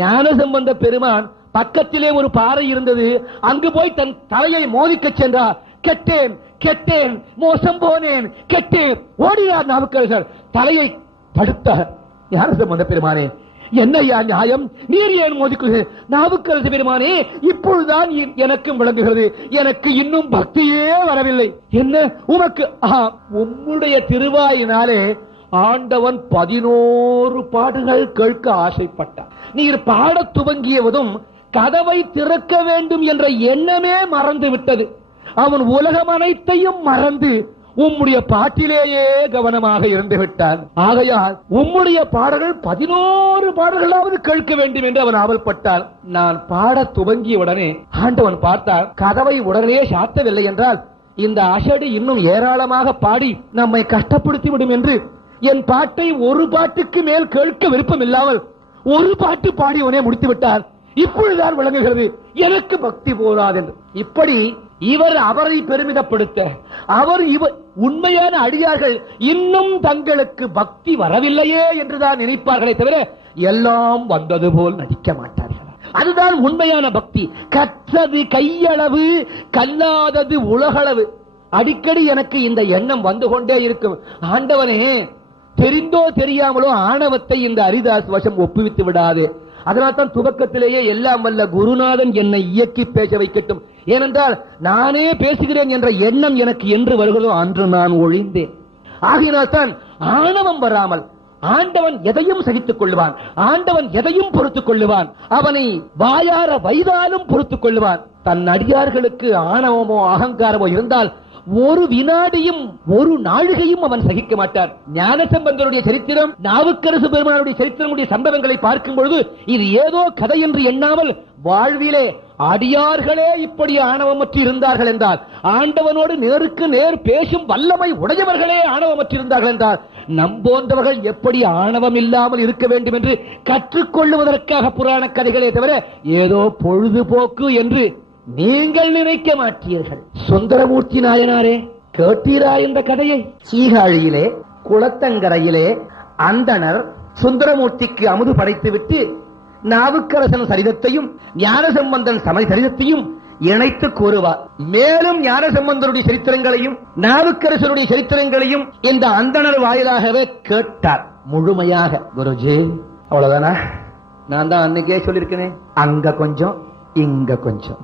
ஞானசம்பந்த பெருமான் பக்கத்திலே ஒரு பாறை இருந்தது. அங்கு போய் தன் தலையை மோதிக்க சென்றார். கெட்டேன் கெட்டேன், மோசம் போனேன், கெட்டேன். ஓடினார் நாவுக்கரசர். தலையை தடுத்தார். ஞானசம்பந்த பெருமானே, என்னையா நியாயம்? நீர் ஏன் மோதிக்குகிறீர்கள்? நாவுக்கரசு பெருமானே, இப்பொழுதுதான் எனக்கும் விளங்குகிறது, எனக்கு இன்னும் பக்தியே வரவில்லை. என்ன உமக்கு? உம்முடைய திருவாயினாலே ஆண்டவன் 11 பாடுகள் கேட்க ஆசைப்பட்டார். நீர் பாடத் துவங்கியதும் கதவை திறக்க வேண்டும் என்ற எண்ணமே மறந்து விட்டது. அவன் உலகம் அனைத்தையும் மறந்து உம்முடைய பாட்டிலேயே கவனமாக இருந்து விட்டான். ஆகையால் உம்முடைய பாடல்கள் 11 பாடல்களாவது கேட்க வேண்டும் என்று அவன் ஆவல்பட்டான். நான் பாட துவங்கிய உடனே ஆண்டவன் பார்த்தால் கதவை உடனே சாத்தவில்லை என்றால் இந்த அசடி இன்னும் ஏராளமாக பாடி நம்மை கஷ்டப்படுத்தி விடும் என்று என் பாட்டை ஒரு பாட்டுக்கு மேல் கேட்க விருப்பம் இல்லாமல் ஒரு பாட்டு பாடியவனே முடித்து விட்டார். இப்பொழுதுதான் விளங்குகிறது எனக்கு பக்தி போராது என்று. இப்படி இவர் அவரை பெருமிதப்படுத்த, அவர் இவர் உண்மையான அடியார்கள் இன்னும் தங்களுக்கு பக்தி வரவில்லையே என்றுதான் நினைப்பார்களே தவிர எல்லாம் வந்தது போல் நடிக்க மாட்டார்கள். அதுதான் உண்மையான பக்தி. கற்றது கையளவு, கல்லாதது உலகளவு. அடிக்கடி எனக்கு இந்த எண்ணம் வந்து கொண்டே இருக்கும். ஆண்டவனே, தெரிந்தோ தெரியாமலோ ஆணவத்தை இந்த ஹரிதாஸ் வசம் ஒப்புவித்து விடாது. அதனால்தான் துவக்கத்திலேயே எல்லாம் வல்ல குருநாதன் என்னை இயக்கி பேச வைக்கட்டும். ஏனென்றால் நானே பேசுகிறேன் என்ற எண்ணம் எனக்கு என்று வருகிறதோ அன்று நான் ஒழிந்தேன். ஆகையினால்தான் ஆணவம் வராமல் ஆண்டவன் எதையும் சகித்துக் கொள்ளுவான், ஆண்டவன் எதையும் பொறுத்துக் கொள்ளுவான், அவனை வாயார வைதாலும் பொறுத்துக் கொள்ளுவான். தன் அடியார்களுக்கு ஆணவமோ அகங்காரமோ இருந்தால் ஒரு வினாடியும் ஒரு நாழிகையும் அவன் சகிக்க மாட்டார். ஞானசம்பந்தருடைய சரித்திரம், நாவுக்கரசு பெருமானுடைய சரித்திரமுடைய சம்பவங்களை பார்க்கும் பொழுது இது ஏதோ கதை என்று எண்ணாமல் வாழ்விலே அடியார்களே இப்படி ஆணவமற்று இருந்தார்கள் என்றால், ஆண்டவனோடு நேருக்கு நேர் பேசும் வல்லமை உடையவர்களே ஆணவமற்று இருந்தார்கள் என்றால், நம்போன்றவர்கள் எப்படி ஆணவம் இல்லாமல் இருக்க வேண்டும் என்று கற்றுக்கொள்ளுவதற்காக புராண கதைகளே தவிர ஏதோ பொழுதுபோக்கு என்று நீங்கள் நினைக்க மாட்டீர்கள். சுந்தரமூர்த்தி நாயனாரே, கேட்டீரா இந்த கதையை? சீகாழியிலே குளத்தங்கரையிலே அந்தணர் சுந்தரமூர்த்திக்கு அமுது படைத்துவிட்டு நாவுக்கரசன் சரிதத்தையும் ஞானசம்பந்தன் சரிதத்தையும் இணைத்து கூறுவார். மேலும் ஞானசம்பந்தருடைய சரித்திரங்களையும் நாவுக்கரசருடைய சரித்திரங்களையும் இந்த அந்தணர் வாயிலாகவே கேட்டார் முழுமையாக. குருஜி, அவ்வளவுதானா? நான் தான் அன்னைக்கே சொல்லியிருக்கிறேன், அங்க கொஞ்சம் இங்க கொஞ்சம்.